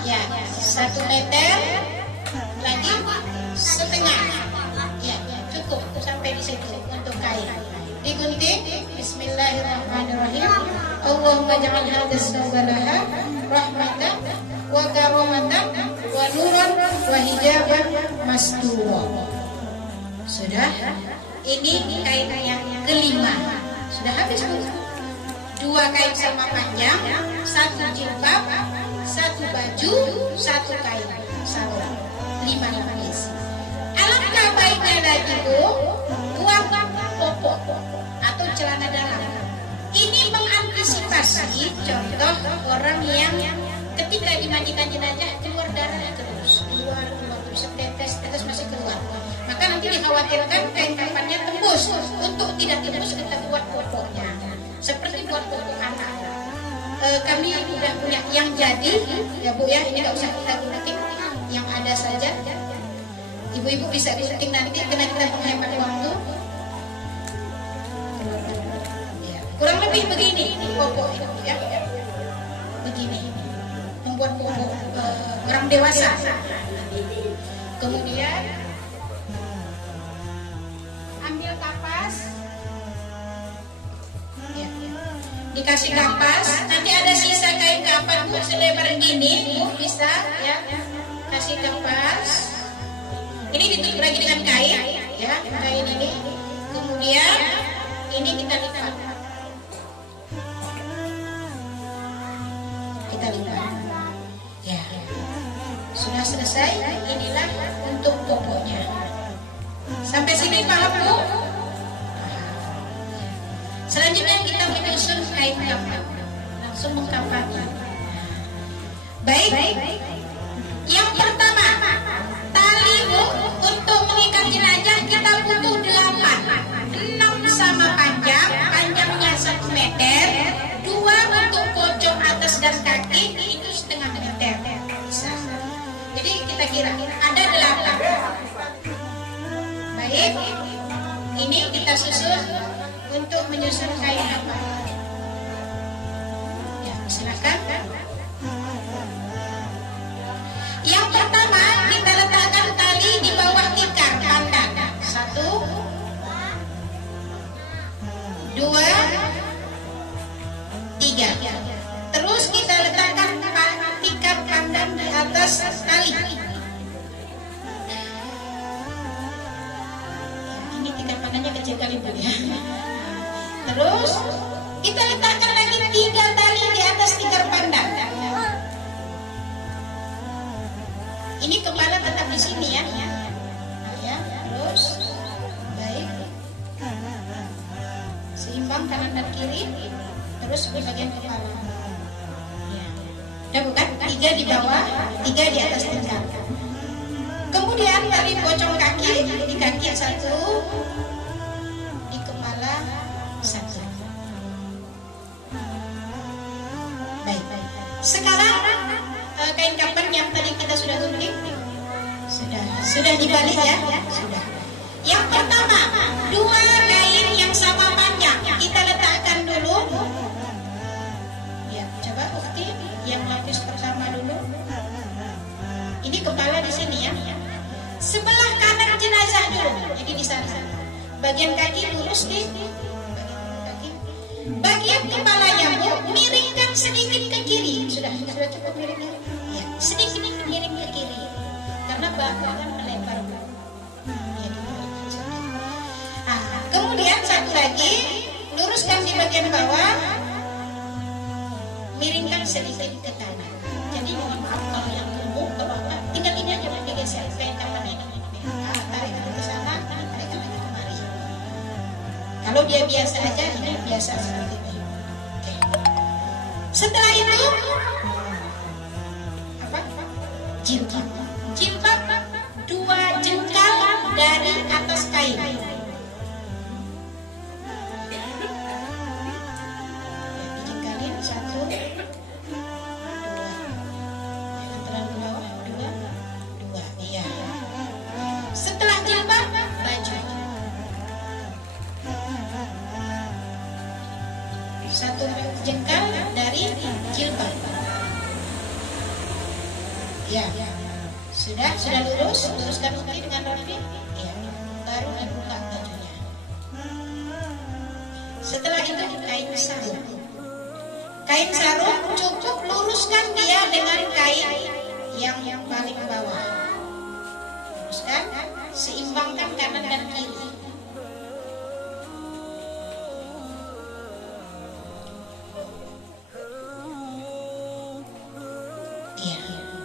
Ya, 1 meter lagi setengah. Ya, cukup sampai di situ untuk kain. Digunting. Bismillahirrahmanirrahim. Allahumma ja'al hadis sawalaha rahmatan wa karamatan wa nuran wa hijaban mastura. Sudah. Ini kain yang kelima. Sudah habis Bu. 2 kain sama panjang, 1 jilbab, 1 baju, 1 kain sarung. 5 lapis. Alangkah baiknya lagi Bu, buat popok atau celana dalam. Ini mengantisipasi contoh orang yang ketika dimandikan jenazah keluar darah terus, keluar setetes masih keluar. Maka nanti dikhawatirkan kain kafannya tembus. Untuk tidak tembus kita buat popoknya. Seperti buat popok anak. Kami sudah punya yang jadi, ya Bu ya, ini nggak usah kita gunting, yang ada saja. Ibu-ibu bisa gunting nanti, karena kita menghemat waktu. Kurang lebih begini popok itu ya. Begini. Membuat popok orang dewasa. Kemudian ambil kapas. Ya. dikasih kapas. Nanti ada sisa kain kapan Bu selebar gini, Bu bisa ya kasih kapas. Ini ditutup lagi dengan kain, ya kain ini. Kemudian ini kita lipat. Kita lipat. Ya, sudah selesai. Inilah untuk popoknya. Sampai sini paham Bu? Selanjutnya kita menyusun kain kapan. Langsung mengkapannya. Baik. Yang pertama, tali Bu untuk mengikat jenazah kita butuh 8. 6 sama panjangnya 1 meter. 2 untuk pojok atas dan kaki itu setengah meter. Bisa. Jadi kita kira ada 8. Baik. Ini kita susun untuk menyusun kain apa? Ya, silakan. Yang pertama kita letakkan tali di bawah tikar pandan. 1, 2, 3. Terus kita letakkan tikar pandan di atas tali. Ini tikar pandannya kecil kali Bu ya. Terus kita letakkan lagi 3 tali di atas tikar pandan. Ini kepala tetap di sini ya. Ya, terus baik. Seimbang kanan dan kiri. Terus di bagian kepala. Ya. Udah bukan? 3 di bawah, 3 di atas tikar. Kemudian tali pocong kaki di kaki 1, di kepala 1. Baik. Sekarang kain kapan yang tadi kita sudah gunting? Sudah dibalik ya? Sudah. Yang pertama, 2 kain yang sama panjang kita letakkan dulu. Ya, coba Ukti yang lapis pertama dulu. Ini kepala di sini ya. Sebelah kanan jenazah dulu. Jadi di sana. Bagian kaki lurus di bagian kepalanya Bu, miringkan sedikit ke kiri. Sudah cukup miringnya. Ya, sedikit miring ke kiri. Karena bahu akan melebar Bu. Ya, kemudian satu lagi, luruskan di bagian bawah, miringkan sedikit ke kanan. Jadi mohon maaf kalau yang umum ke bawah, tinggal ini aja pakai geser kain kapan ini. Tarik ke sana, tarik lagi kemari. Kalau dia biasa aja, ini biasa seperti ini. Oke. Setelah itu, apa? Jilbab. Jilbab 2 jengkal dari atas kain. Dijengkalin 1, 2. Jangan terlalu bawah. 2. Iya. Setelah jilbab, baju. 1 jengkal dari jilbab. Ya. Sudah luruskan kaki dengan rapi. Ya. Baru dibuka bajunya. Setelah itu kain sarung. Kain sarung cukup luruskan dia dengan kain yang paling bawah. Luruskan, seimbangkan kanan dan kiri.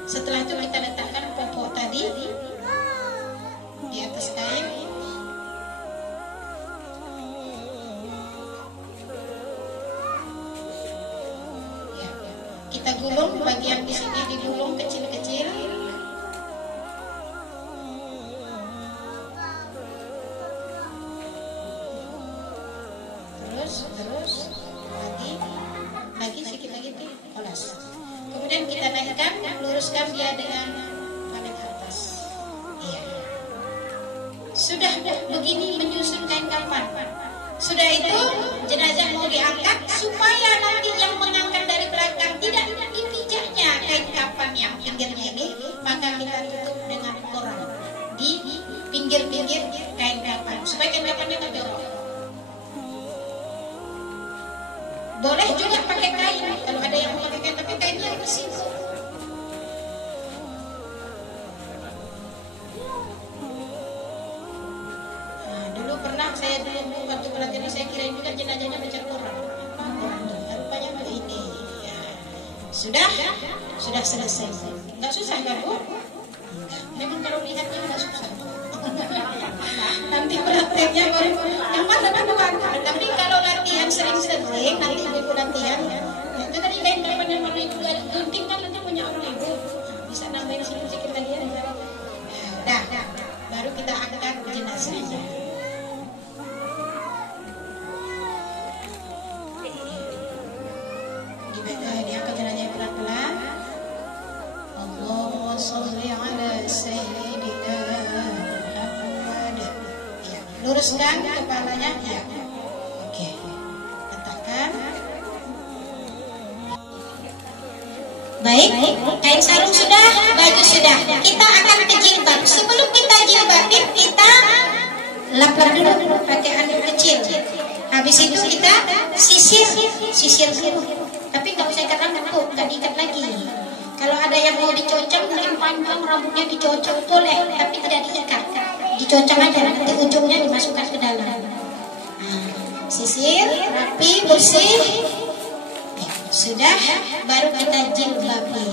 Setelah itu kita letakkan popok tadi di atas kain. Ya, kita gulung bagian di sini, digulung kecil-kecil. Terus lagi sedikit lagi olas. Kemudian kita naikkan, luruskan dia dengan paling atas. Iya. Sudah begini menyusun kain kapan. Sudah itu jenazah mau diangkat supaya nanti yang mengangkat dari belakang tidak dipijaknya kain kapan yang pinggirnya ini, maka kita tutup dengan koran di pinggir-pinggir kain kapan supaya kain kapannya nggak jorok. Boleh juga pakai kain kalau ada yang mau pakai kain, tapi kainnya besi. Nah, dulu pernah saya waktu pelatihan saya kirain juga jenazahnya baca Quran. Rupanya begini. Ya. Sudah selesai. Nggak susah kan Bu? Memang kalau lihatnya nggak susah. Nanti prakteknya baru yang mana duluan. Tapi kalau latihan sering-sering, nanti ibu latihan, itu tadi kain daripada warna itu gunting kan nanti punya orang ibu, bisa nambahin sedikit lagi ya. Nah, baru kita angkat jenazahnya. Diangkat jenazahnya pelan-pelan. Allahumma sholli ala sayyidina Muhammad. Ya, luruskan kepalanya. Ya. Oke. Letakkan. Baik, kain sarung sudah, baju sudah. Kita akan ke jilbab. Sebelum kita jilbabin, kita lapar dulu pakai anduk kecil. Habis itu kita sisir dulu. Tapi nggak usah ikat rambut, nggak diikat lagi. Kalau ada yang mau dicocok, yang panjang rambutnya dicocok boleh, tapi tidak diikat. Dicocok aja, nanti ujungnya dimasukkan ke dalam. Nah, sisir, rapi, bersih. Ya, sudah, baru kita jilbabi.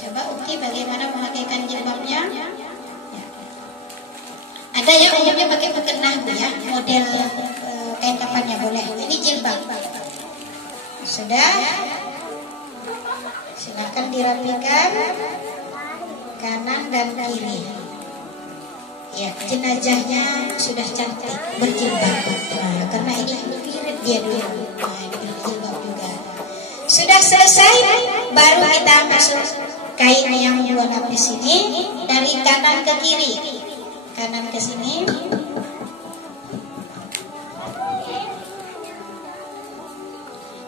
Coba Ukti bagaimana memakaikan jilbabnya? Ya. Ada yang umumnya pakai pekenah ya, model kain kafannya boleh. Ini jilbab. Sudah. Silakan dirapikan kanan dan kiri. Ya, jenazahnya sudah cantik berjilbab. Nah, karena ini irit dia dulu. Nah, ini berjilbab juga. Sudah selesai, baru kita masuk kain yang 2 lapis ini dari kanan ke kiri. Kanan ke sini.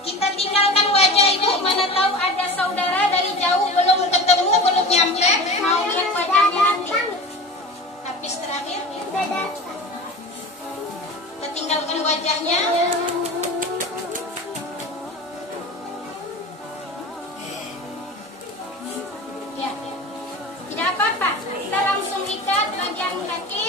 Kita tinggalkan wajah ibu, mana tahu ada saudara dari jauh belum ketemu, belum nyampe, mau lihat wajahnya nanti. Lapis terakhir, kita tinggalkan wajahnya. Ya, tidak apa-apa, kita langsung ikat bagian kaki.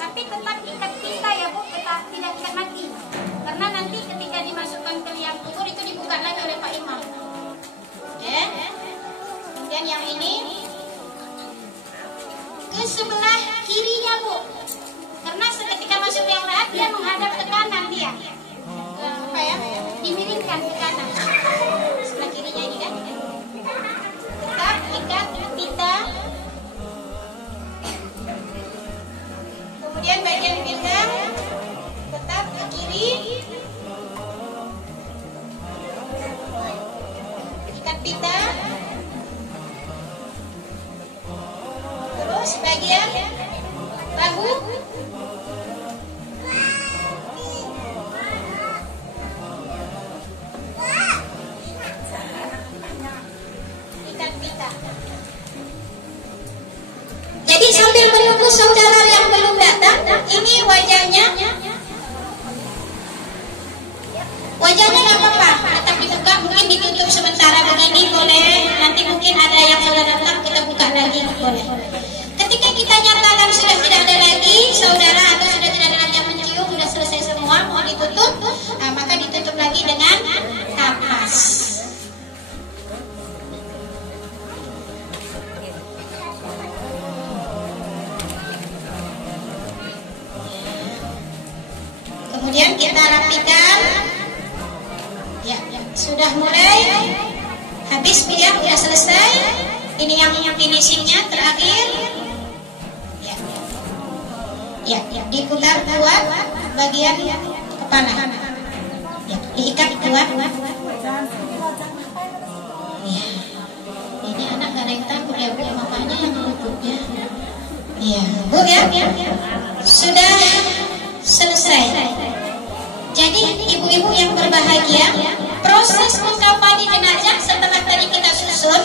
Tapi tetap ikat kita ya Bu, tidak ikat mati. Karena nanti ketika dimasukkan ke liang kubur itu dibuka lagi oleh Pak Imam. Oke. Kemudian yang ini ke sebelah kirinya Bu. Karena ketika masuk liang lahat dia menghadap ke kanan dia. Apa ya? Dimiringkan ke kanan. Sebelah kirinya ini kan. Tetap ikat pita. Kemudian bagian pinggang tetap ke kiri, ikat pita, terus bagian bahu, ikat pita. Jadi sambil menunggu saudara yang belum datang, ini wajahnya nggak apa-apa, tetap dibuka, mungkin ditutup sementara begini boleh. Nanti mungkin ada yang saudara datang kita buka lagi boleh. Ketika kita nyatakan sudah tidak ada lagi saudara atau sudah tidak ada lagi yang mencium, sudah selesai semua, mohon ditutup, nah, maka ditutup lagi dengan kapas. Kemudian kita rapikan. Ya, sudah mulai habis ya, sudah selesai. Ini yang finishingnya terakhir. Ya, diputar kuat bagian kepala. Ya, diikat kuat. Ya. Ini anak gak ada yang takut ya Bu, makanya yang tutupnya. Ya, Bu ya. Sudah selesai. Jadi ibu-ibu yang berbahagia, proses mengkafani jenazah setelah tadi kita susun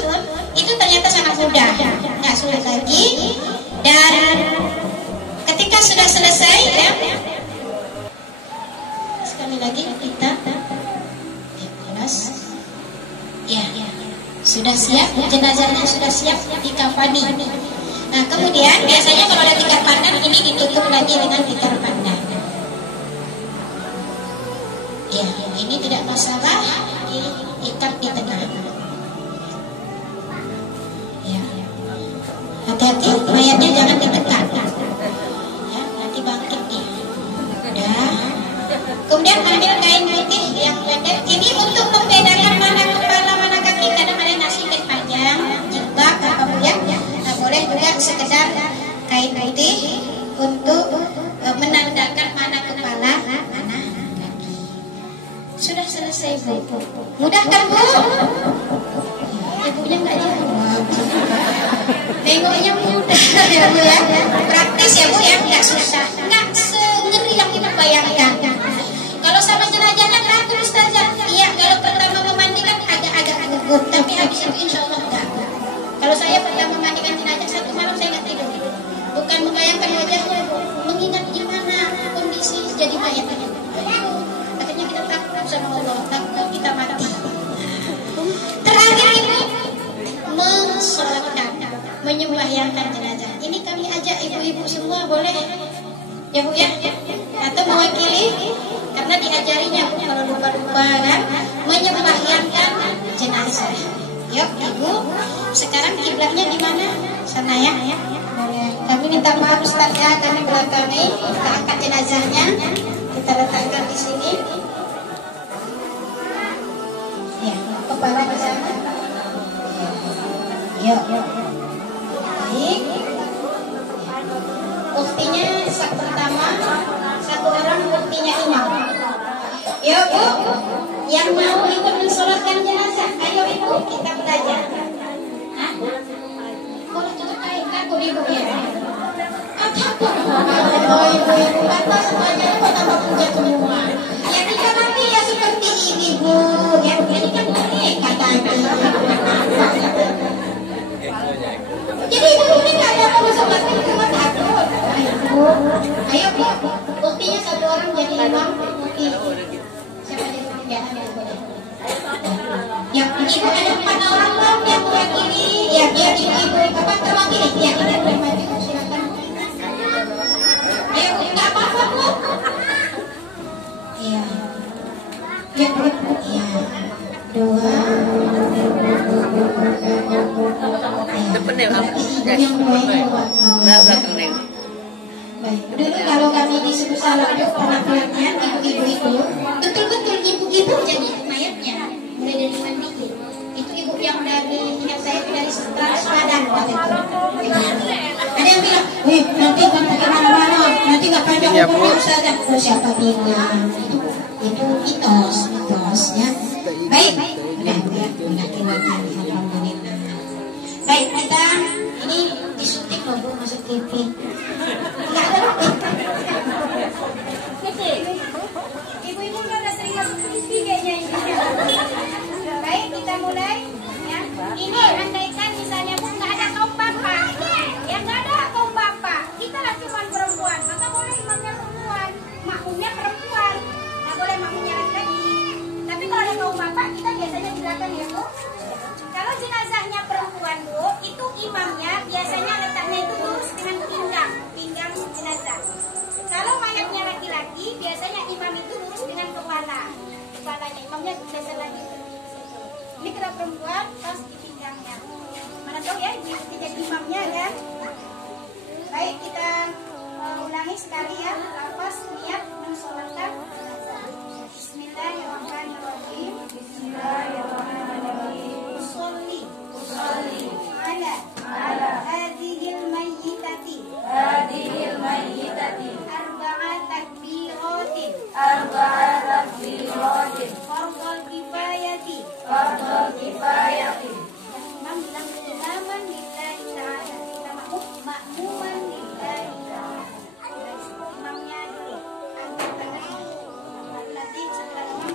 itu ternyata sangat mudah. Sudah siap, jenazahnya sudah siap dikafani. Nah, kemudian biasanya kalau ada tikar pandan ini ditutup lagi dengan tikar pandan. Ya, ini tidak masalah, diikat di tengah. Ya, hati-hati mayatnya jangan ditekan. Ya, nanti bangkit dia. Udah. Kemudian ambil kain putih yang pendek. Ini untuk membedakan mana kepala mana kaki. Kadang ada nasi yang panjang, jilbab apa ya. Nah, boleh juga sekedar kain putih untuk menandakan mana kepala, mana kaki. Sudah selesai, Bu. Mudah kan, Bu? Ibunya nggak jawab. Nengoknya mudah ya, Bu ya. Praktis ya, Bu ya, nggak susah, nggak sengeri yang kita bayangkan. Kalau sama jenazahnya teratur Ustazah. Iya, kalau pertama memandikan agak-agak gugup, tapi habis itu insya Allah enggak. Kalau saya pertama memandikan jenazah, satu malam saya nggak tidur. Bukan membayangkan wajahnya, mengingat gimana kondisi jadi mayat. Akhirnya kita takut sama Allah, takut kita mati. Terakhir ini mensolatkan, menyembahyangkan jenazah. Ini kami ajak ibu-ibu semua, boleh ya Bu ya? Atau mewakili, karena diajarinya Bu kalau lupa-lupa kan, menyembahyangkan jenazah. Yuk Ibu, sekarang kiblatnya di mana? Sana ya. Kami minta maaf Ustaz ya, kami belakangi kita angkat jenazahnya, kita letakkan di sini. Ya, kepala di sana. Yuk. Baik. Buktinya sak pertama, satu orang buktinya imam. Yuk Bu, yang mau ikut mensolatkan jenazah, ayo Ibu kita belajar. Hah? Kalau tutup kain takut Ibu ya? Takut. Oh Ibu kata semuanya kok tambah puja semua. Ya kita nanti ya seperti ini Bu. Yang ini kan kata jadi Ibu ini nggak ada mau mensolatkan cuma takut. Ayo Bu, buktinya satu orang jadi imam. Siapa jadi penjahat yang boleh? Ya, Ibu ada 4 orang loh yang mewakili. Ya, biar Ibu apa terwakili. Ya, ini boleh maju, silakan. Ayo Bu, nggak apa-apa Bu. Iya. Ya Bu, iya. 2. Depan ya, Ibu yang mewakili. belakang nih. Baik, dulu kalau kami di Sebusala ada pernah-pernahnya ibu-ibu itu betul-betul ibu-ibu jadi mayatnya mulai dari mandi. Itu ibu yang dari ingat saya dari Padang waktu itu. Ada yang bilang, nanti nggak pakai mana-mana, nanti nggak panjang umurnya Ustazah. Oh, siapa bilang? Itu mitos ya. Baik, udah keluarkan alhamdulillah. Baik, kita ini disuntik loh Bu masuk TV. Enggak ada. Ibu-ibu udah sering masuk TV kayaknya ini. Baik, kita mulai ya. Ini andaikan misalnya Bu nggak ada kaum bapak. Ya nggak ada kaum bapak. Kita lah cuma perempuan. Maka boleh imamnya perempuan, makmumnya perempuan. Nggak boleh makmumnya laki-laki. Tapi kalau ada kaum bapak, kita biasanya di belakang ya Bu. Kalau jenazahnya perempuan Bu, itu imamnya biasanya letaknya itu lurus dengan pinggang jenazah. Kalau mayatnya laki-laki, biasanya imam itu lurus dengan kepalanya. Imamnya biasa lagi seperti itu. Ini kalau perempuan, pas di pinggangnya. Mana tahu ya, ini jadi imamnya kan? Baik, kita ulangi sekali ya. Lafaz niat mensolatkan jenazah. Bismillahirrahmanirrahim. Bismillahirrahmanirrahim. Usolli ala hadhil mayyitati arba'a takbiratin fardhul kifayati imam bilang imaman lillahi ta'ala, kita makmuman lillahi ta'ala. Imamnya dulu angkat tangan, nanti setelah imam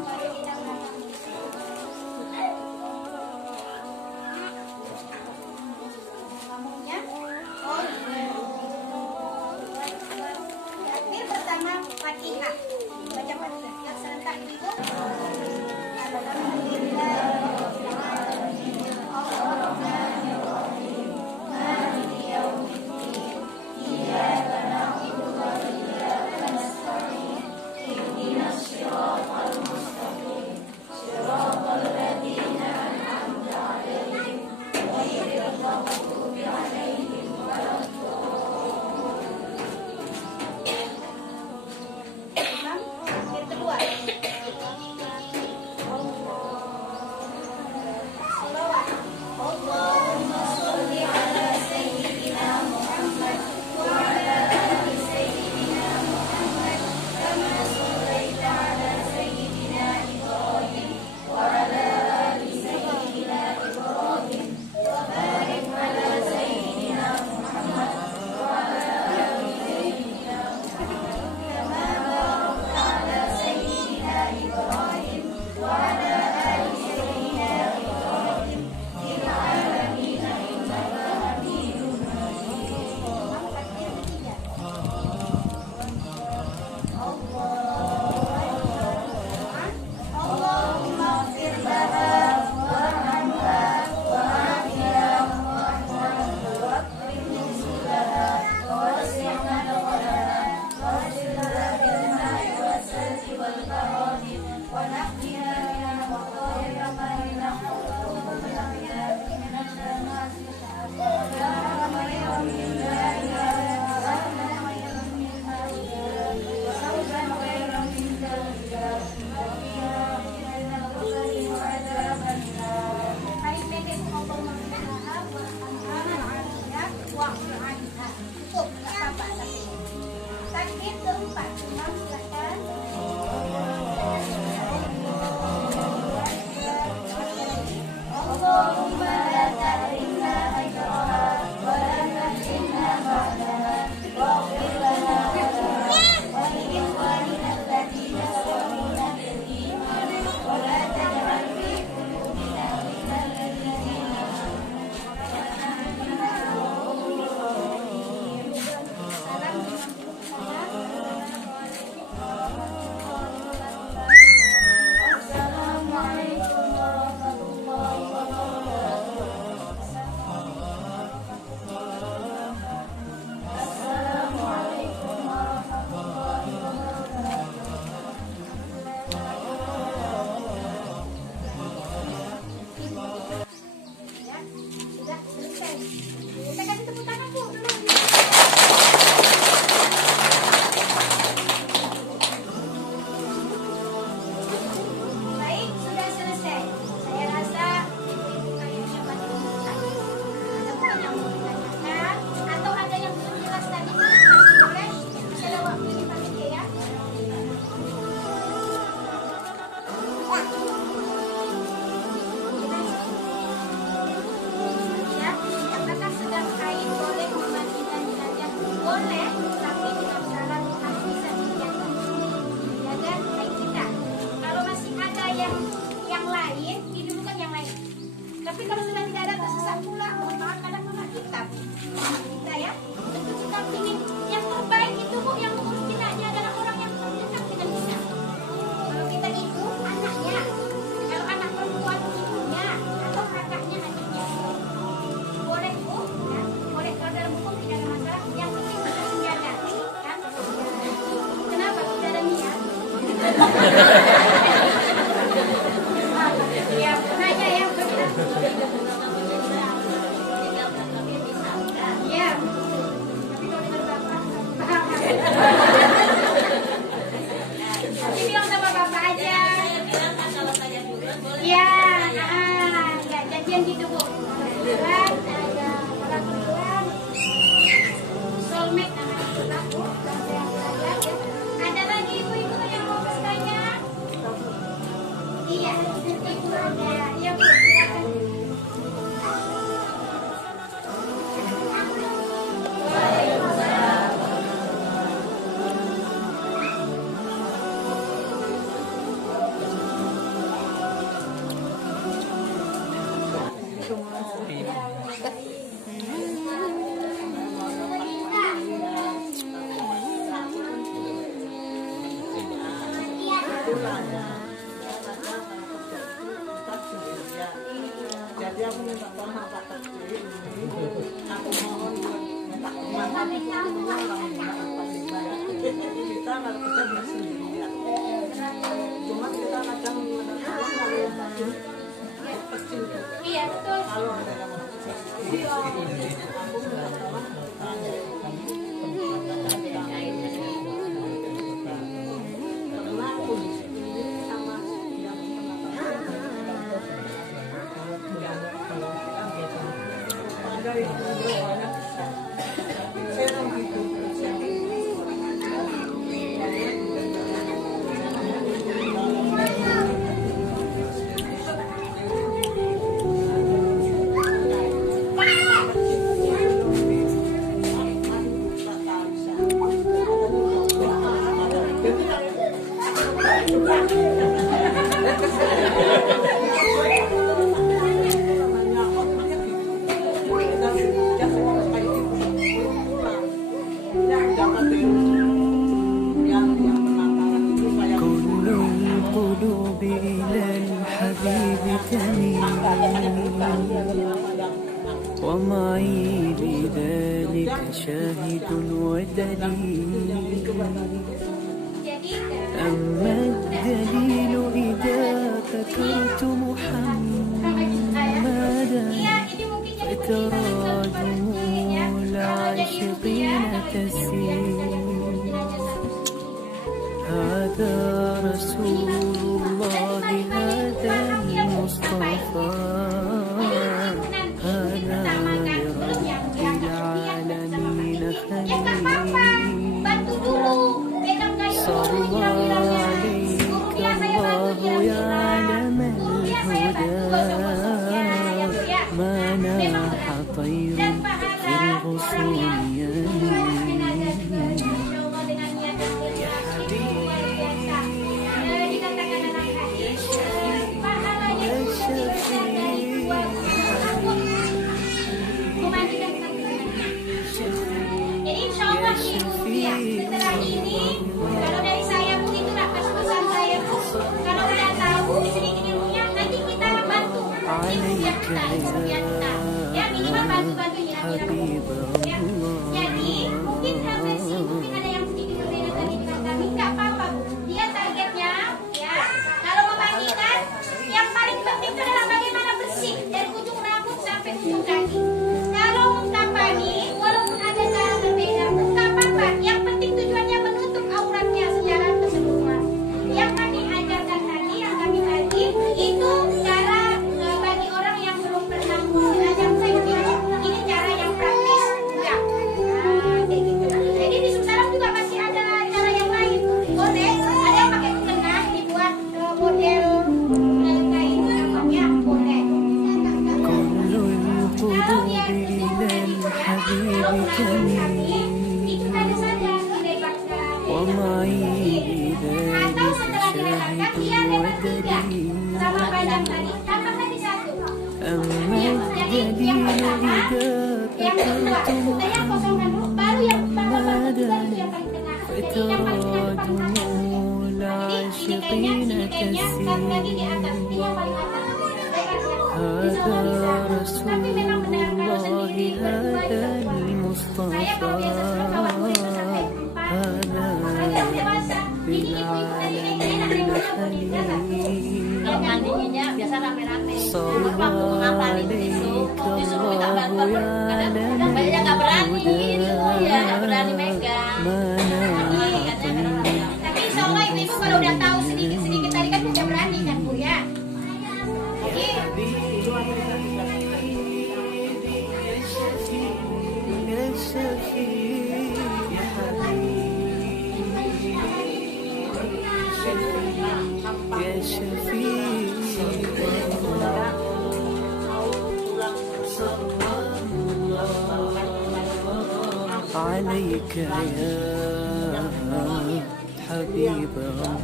lain, didulukan yang lain. Tapi kalau sudah tidak ada tersesat pula, kadang mama kitab. Kita ya, tentu kita ingin yang terbaik itu Bu, yang mengurus kitanya adalah orang yang terdekat dengan kita. Kalau kita itu anaknya, kalau anak perempuan ibunya atau kakaknya adiknya. Boleh Bu, ya, boleh kalau dalam hukum tidak ada masalah. Yang penting kita menjaga, kan? Kenapa tidak ada niat? Ya, nanya ya. Ya. Tapi kalau dengan bapak, paham. Nanti bilang sama bapak aja. Ya, ya janjian gitu Bu. Kebetulan ada orang perempuan, soulmate namanya Bu. Ada lagi ibu-ibu yang mau bertanya? Iya, ibu ada. Ya Bu, silakan. Jadi aku minta tolong Pak Kecil ini, aku mohon minta kemana kita kalau kita nggak sendirian. Cuma kita kadang menemukan kalau yang kecil. Iya, betul. Kalau ada yang kecil, aku minta tolong karena aku di sini sama yang dari banyak saya gitu. ومعي بذلك شاهد ودليل أما الدليل إذا ذكرت محمدا فترى دموع العاشقين تسيل هذا رسول الله هذا المصطفى هذا لرب العالمين خليل صلى عليك الله يا علم الهدى ما ناح طير في الغصون يمين يا حبيبي Jadi insya Allah Ibu ya, setelah ini kalau dari saya Bu itulah pesan saya Bu. Kalau udah tahu sedikit ilmunya nanti kita bantu ilmunya kita. Ya minimal bantu ya. Jadi mungkin sampai sih mungkin ada yang sedikit berbeda tadi dengan kami nggak apa-apa Bu. Dia targetnya ya kalau membagikan yang paling penting itu adalah bagaimana bersih dari ujung rambut sampai ujung kaki. Kalau mengkampanye walaupun ada cara berbeda nggak apa-apa. Yang penting tujuannya menutup auratnya secara keseluruhan. Yang kami ajarkan tadi, yang kami bagi itu cara bagi orang yang belum pernah belajar saya bilang ini cara yang praktis أما الدليل إذا ذكرت محمدا فترى دموع العاشقين تسيل هذا رسول الله هذا المصطفى هذا بالعالمين خليل صلى عليك الله يا Tapi insya Allah ibu kalau udah tahu sedikit-sedikit tadi kan udah berani kan Bu ya. عليك يا حبيب الله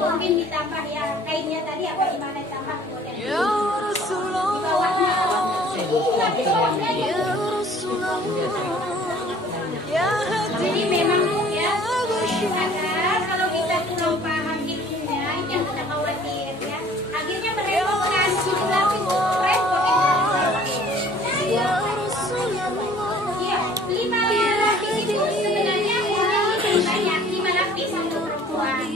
Mungkin ditambah ya kainnya tadi apa gimana ditambah boleh. Ya Rasulullah, ya Rasulullah, ya Hadi. Jadi memang ya ada kalau kita kurang paham ilmunya yang kita khawatir ya akhirnya merepotkan jumlah itu repot. Ya Rasulullah, Ya 5 lapis itu sebenarnya lebih banyak 5 lapis untuk perempuan.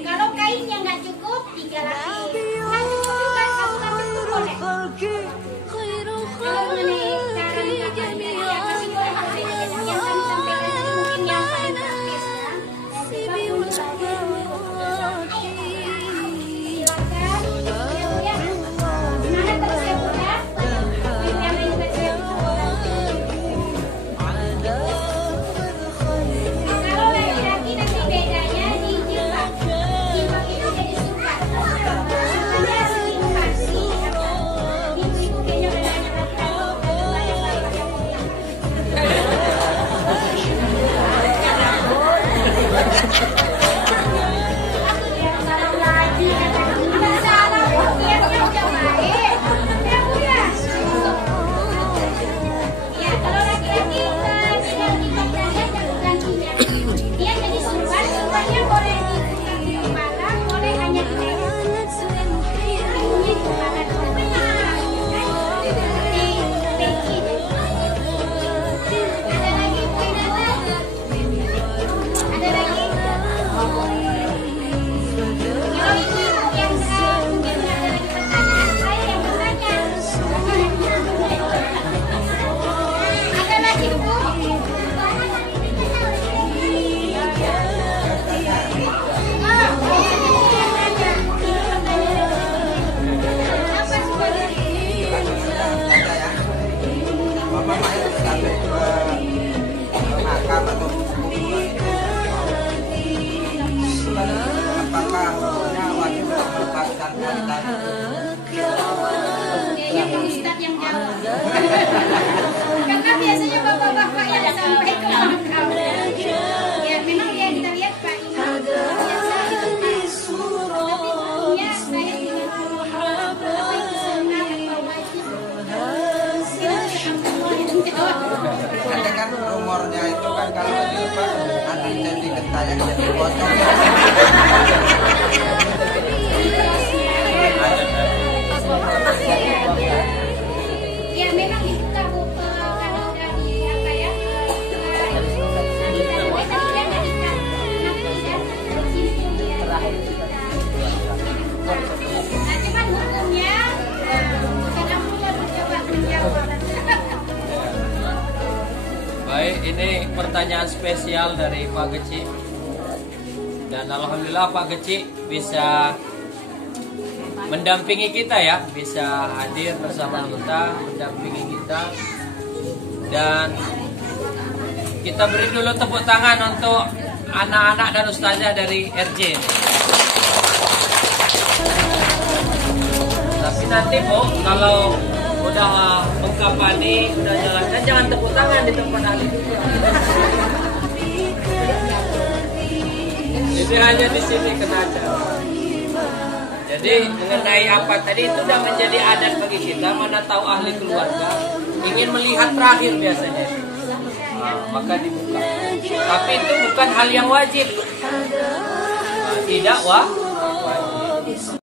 Kalau kainnya nggak cukup 3 lapis, nggak cukup juga 1 lapis itu boleh. Kalau mengenai cara nikahnya ya kasih boleh yang kami sampaikan tadi mungkin yang paling praktis ya. Dan juga silakan ya. Gimana terus ya Bu ya? Yang lain juga saya kalau laki-laki nanti bedanya di jilbab. Jilbab itu jadi sukat. Sukanya stimulasi. Ibu-ibu kayaknya udah nanya karena biasanya bapak-bapak yang sampai ke makam ya memang yang kita lihat Pak ini biasa itu tapi umumnya saya dengan apa itu sunnah atau wajib Ada kan rumornya itu kan kalau jilbab nanti jadi gentayangan jadi pocong. Ya memang dibuka Bu kalau udah di apa ya nah cuman hukumnya bukan aku yang mencoba menjawab. Baik, ini pertanyaan spesial dari Pak Geci. Dan alhamdulillah Pak Geci bisa mendampingi kita ya, bisa hadir bersama kita, mendampingi kita. Dan kita beri dulu tepuk tangan untuk anak-anak dan ustazah dari RJ. Tapi nanti Bu, kalau udah mengkapani, udah jalan, dan jangan tepuk tangan di tempat ahli juga. Jadi hanya di sini kena acara. Jadi mengenai apa tadi itu sudah menjadi adat bagi kita. Mana tahu ahli keluarga ingin melihat terakhir biasanya, maka dibuka. Tapi itu bukan hal yang wajib. Tidak wajib.